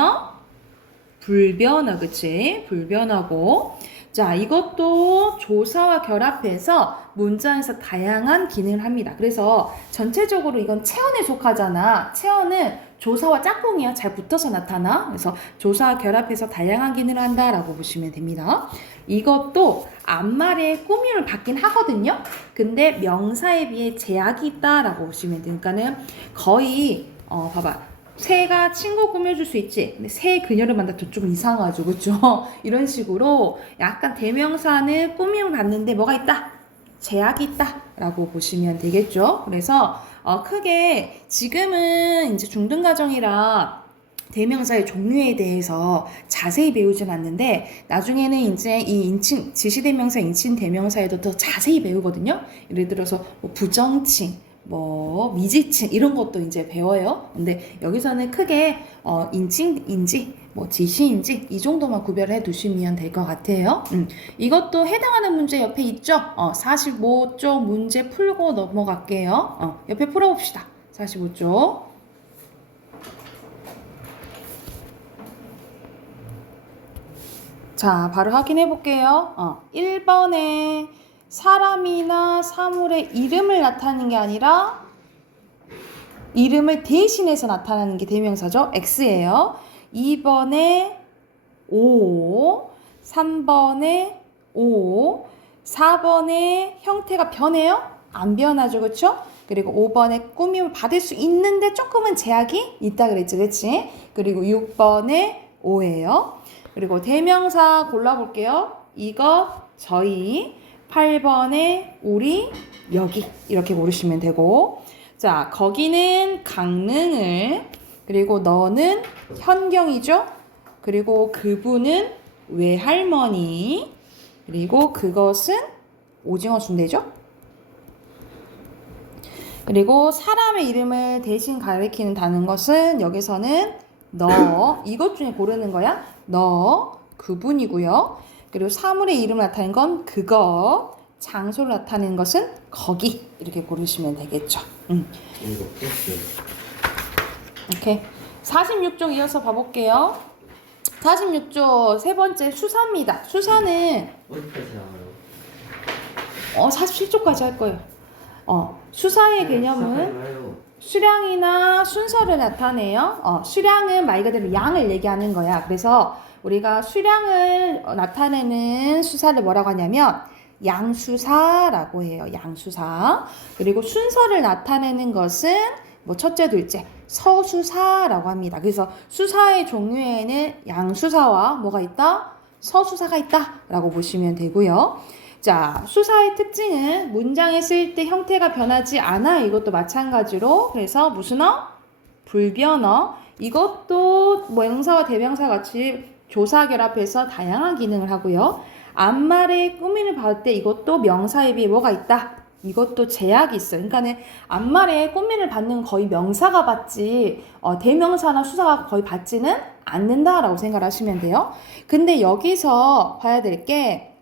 불변어, 그치? 불변어고. 자, 이것도 조사와 결합해서 문장에서 다양한 기능을 합니다. 그래서 전체적으로 이건 체언에 속하잖아. 체언은 조사와 짝꿍이야. 잘 붙어서 나타나. 그래서 조사와 결합해서 다양한 기능을 한다라고 보시면 됩니다. 이것도 앞말에 꾸밈을 받긴 하거든요. 근데 명사에 비해 제약이 있다라고 보시면 되니까는 거의 봐봐. 새가 친구 꾸며줄 수 있지. 근데 새 그녀를 만나도 좀 이상하죠. 그쵸? 이런 식으로 약간 대명사는 꾸밈을 받는데 뭐가 있다? 제약이 있다. 라고 보시면 되겠죠. 그래서 크게 지금은 이제 중등가정이라 대명사의 종류에 대해서 자세히 배우진 않는데 나중에는 이제 이 인칭, 지시대명사, 인칭대명사에도 더 자세히 배우거든요. 예를 들어서 뭐 부정칭, 뭐 미지칭 이런 것도 이제 배워요. 근데 여기서는 크게 인칭인지 뭐 지시인지 이 정도만 구별해 두시면 될 것 같아요. 이것도 해당하는 문제 옆에 있죠. 45쪽 문제 풀고 넘어갈게요. 옆에 풀어봅시다. 45쪽. 자, 바로 확인해 볼게요. 1번에 사람이나 사물의 이름을 나타내는 게 아니라 이름을 대신해서 나타나는 게 대명사죠. X예요. 2번에 오, 3번에 오, 4번에 형태가 변해요? 안 변하죠. 그쵸? 그리고 5번에 꾸밈을 받을 수 있는데 조금은 제약이 있다 그랬지. 그치? 그리고 6번에 오예요. 그리고 대명사 골라볼게요. 이것, 저희. 8번에 우리, 여기 이렇게 고르시면 되고 자 거기는 강릉을 그리고 너는 현경이죠. 그리고 그분은 외할머니 그리고 그것은 오징어 순대죠. 그리고 사람의 이름을 대신 가리키는 단어인 것은 여기서는 너 이것 중에 고르는 거야. 너 그분이고요. 그리고 사물의 이름을 나타내는 건 그것, 장소를 나타내는 것은 거기 이렇게 고르시면 되겠죠. 이거 플러스. 오케이. 46쪽 이어서 봐볼게요. 46쪽 세 번째 수사입니다. 수사는 어디까지 나와요? 47쪽까지 할 거예요. 수사의 개념은 시작하지 수량이나 순서를 나타내요. 수량은 말 그대로 양을 얘기하는 거야. 그래서 우리가 수량을 나타내는 수사를 뭐라고 하냐면 양수사라고 해요. 양수사. 그리고 순서를 나타내는 것은 뭐 첫째, 둘째, 서수사라고 합니다. 그래서 수사의 종류에는 양수사와 뭐가 있다? 서수사가 있다라고 보시면 되고요. 자, 수사의 특징은 문장에 쓰일 때 형태가 변하지 않아. 이것도 마찬가지로. 그래서 무슨 불변어. 이것도 뭐 명사와 대명사 같이 조사 결합해서 다양한 기능을 하고요. 앞말의 꾸미를 받을 때 이것도 명사에 비해 뭐가 있다? 이것도 제약이 있어요. 그러니까는 앞말에 꾸미를 받는 거의 명사가 받지 대명사나 수사가 거의 받지는 않는다라고 생각하시면 돼요. 근데 여기서 봐야 될 게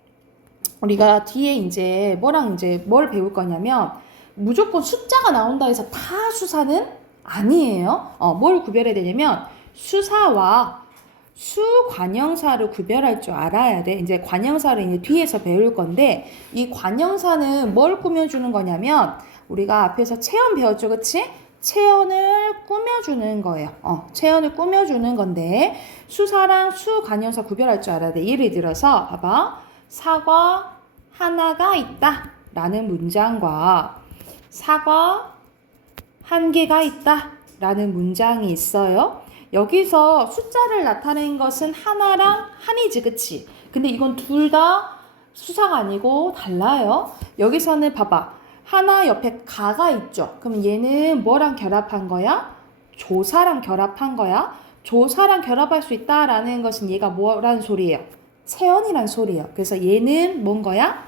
우리가 뒤에 이제 뭘 배울 거냐면 무조건 숫자가 나온다 해서 다 수사는 아니에요. 뭘 구별해야 되냐면 수사와 수관형사를 구별할 줄 알아야 돼. 이제 관형사를 이제 뒤에서 배울 건데 이 관형사는 뭘 꾸며주는 거냐면 우리가 앞에서 체언 배웠죠, 그치? 체언을 꾸며주는 거예요. 체언을 꾸며주는 건데 수사랑 수관형사 구별할 줄 알아야 돼. 예를 들어서 봐봐. 사과 하나가 있다 라는 문장과 사과 한 개가 있다 라는 문장이 있어요. 여기서 숫자를 나타낸 것은 하나랑 한이지, 그치? 근데 이건 둘 다 수사가 아니고 달라요. 여기서는 봐봐. 하나 옆에 가가 있죠. 그럼 얘는 뭐랑 결합한 거야? 조사랑 결합한 거야. 조사랑 결합할 수 있다라는 것은 얘가 뭐라는 소리예요? 체언이란 소리예요. 그래서 얘는 뭔 거야?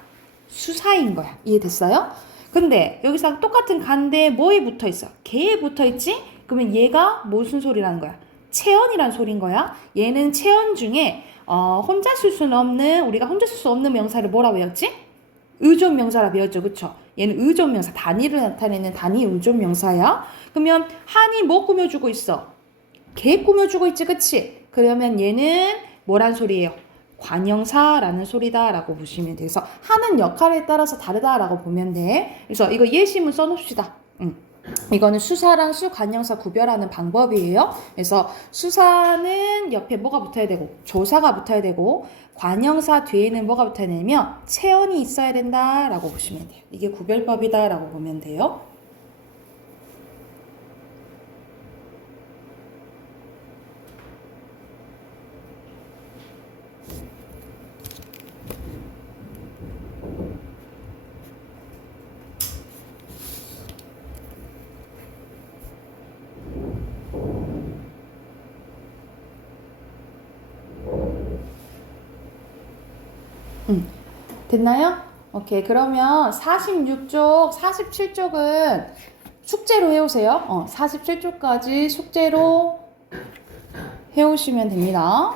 수사인 거야. 이해됐어요? 근데 여기서 똑같은 간데 뭐에 붙어 있어? 개에 붙어 있지? 그러면 얘가 무슨 소리라는 거야? 체언이란 소리인 거야. 얘는 체언 중에 혼자 쓸 수는 없는 우리가 혼자 쓸 수 없는 명사를 뭐라 외웠지? 의존 명사라 배웠죠. 그쵸? 얘는 의존 명사, 단위를 나타내는 단위 의존 명사야. 그러면 한이 뭐 꾸며주고 있어? 개 꾸며주고 있지, 그치? 그러면 얘는 뭐란 소리예요? 관형사라는 소리다라고 보시면 돼요. 그래서 하는 역할에 따라서 다르다라고 보면 돼. 그래서 이거 예시문 써놓읍시다. 이거는 수사랑 수관형사 구별하는 방법이에요. 그래서 수사는 옆에 뭐가 붙어야 되고 조사가 붙어야 되고 관형사 뒤에는 뭐가 붙어야 되냐면 체언이 있어야 된다라고 보시면 돼요. 이게 구별법이다라고 보면 돼요. 됐나요? 오케이. 그러면 46쪽, 47쪽은 숙제로 해오세요. 47쪽까지 숙제로 해오시면 됩니다.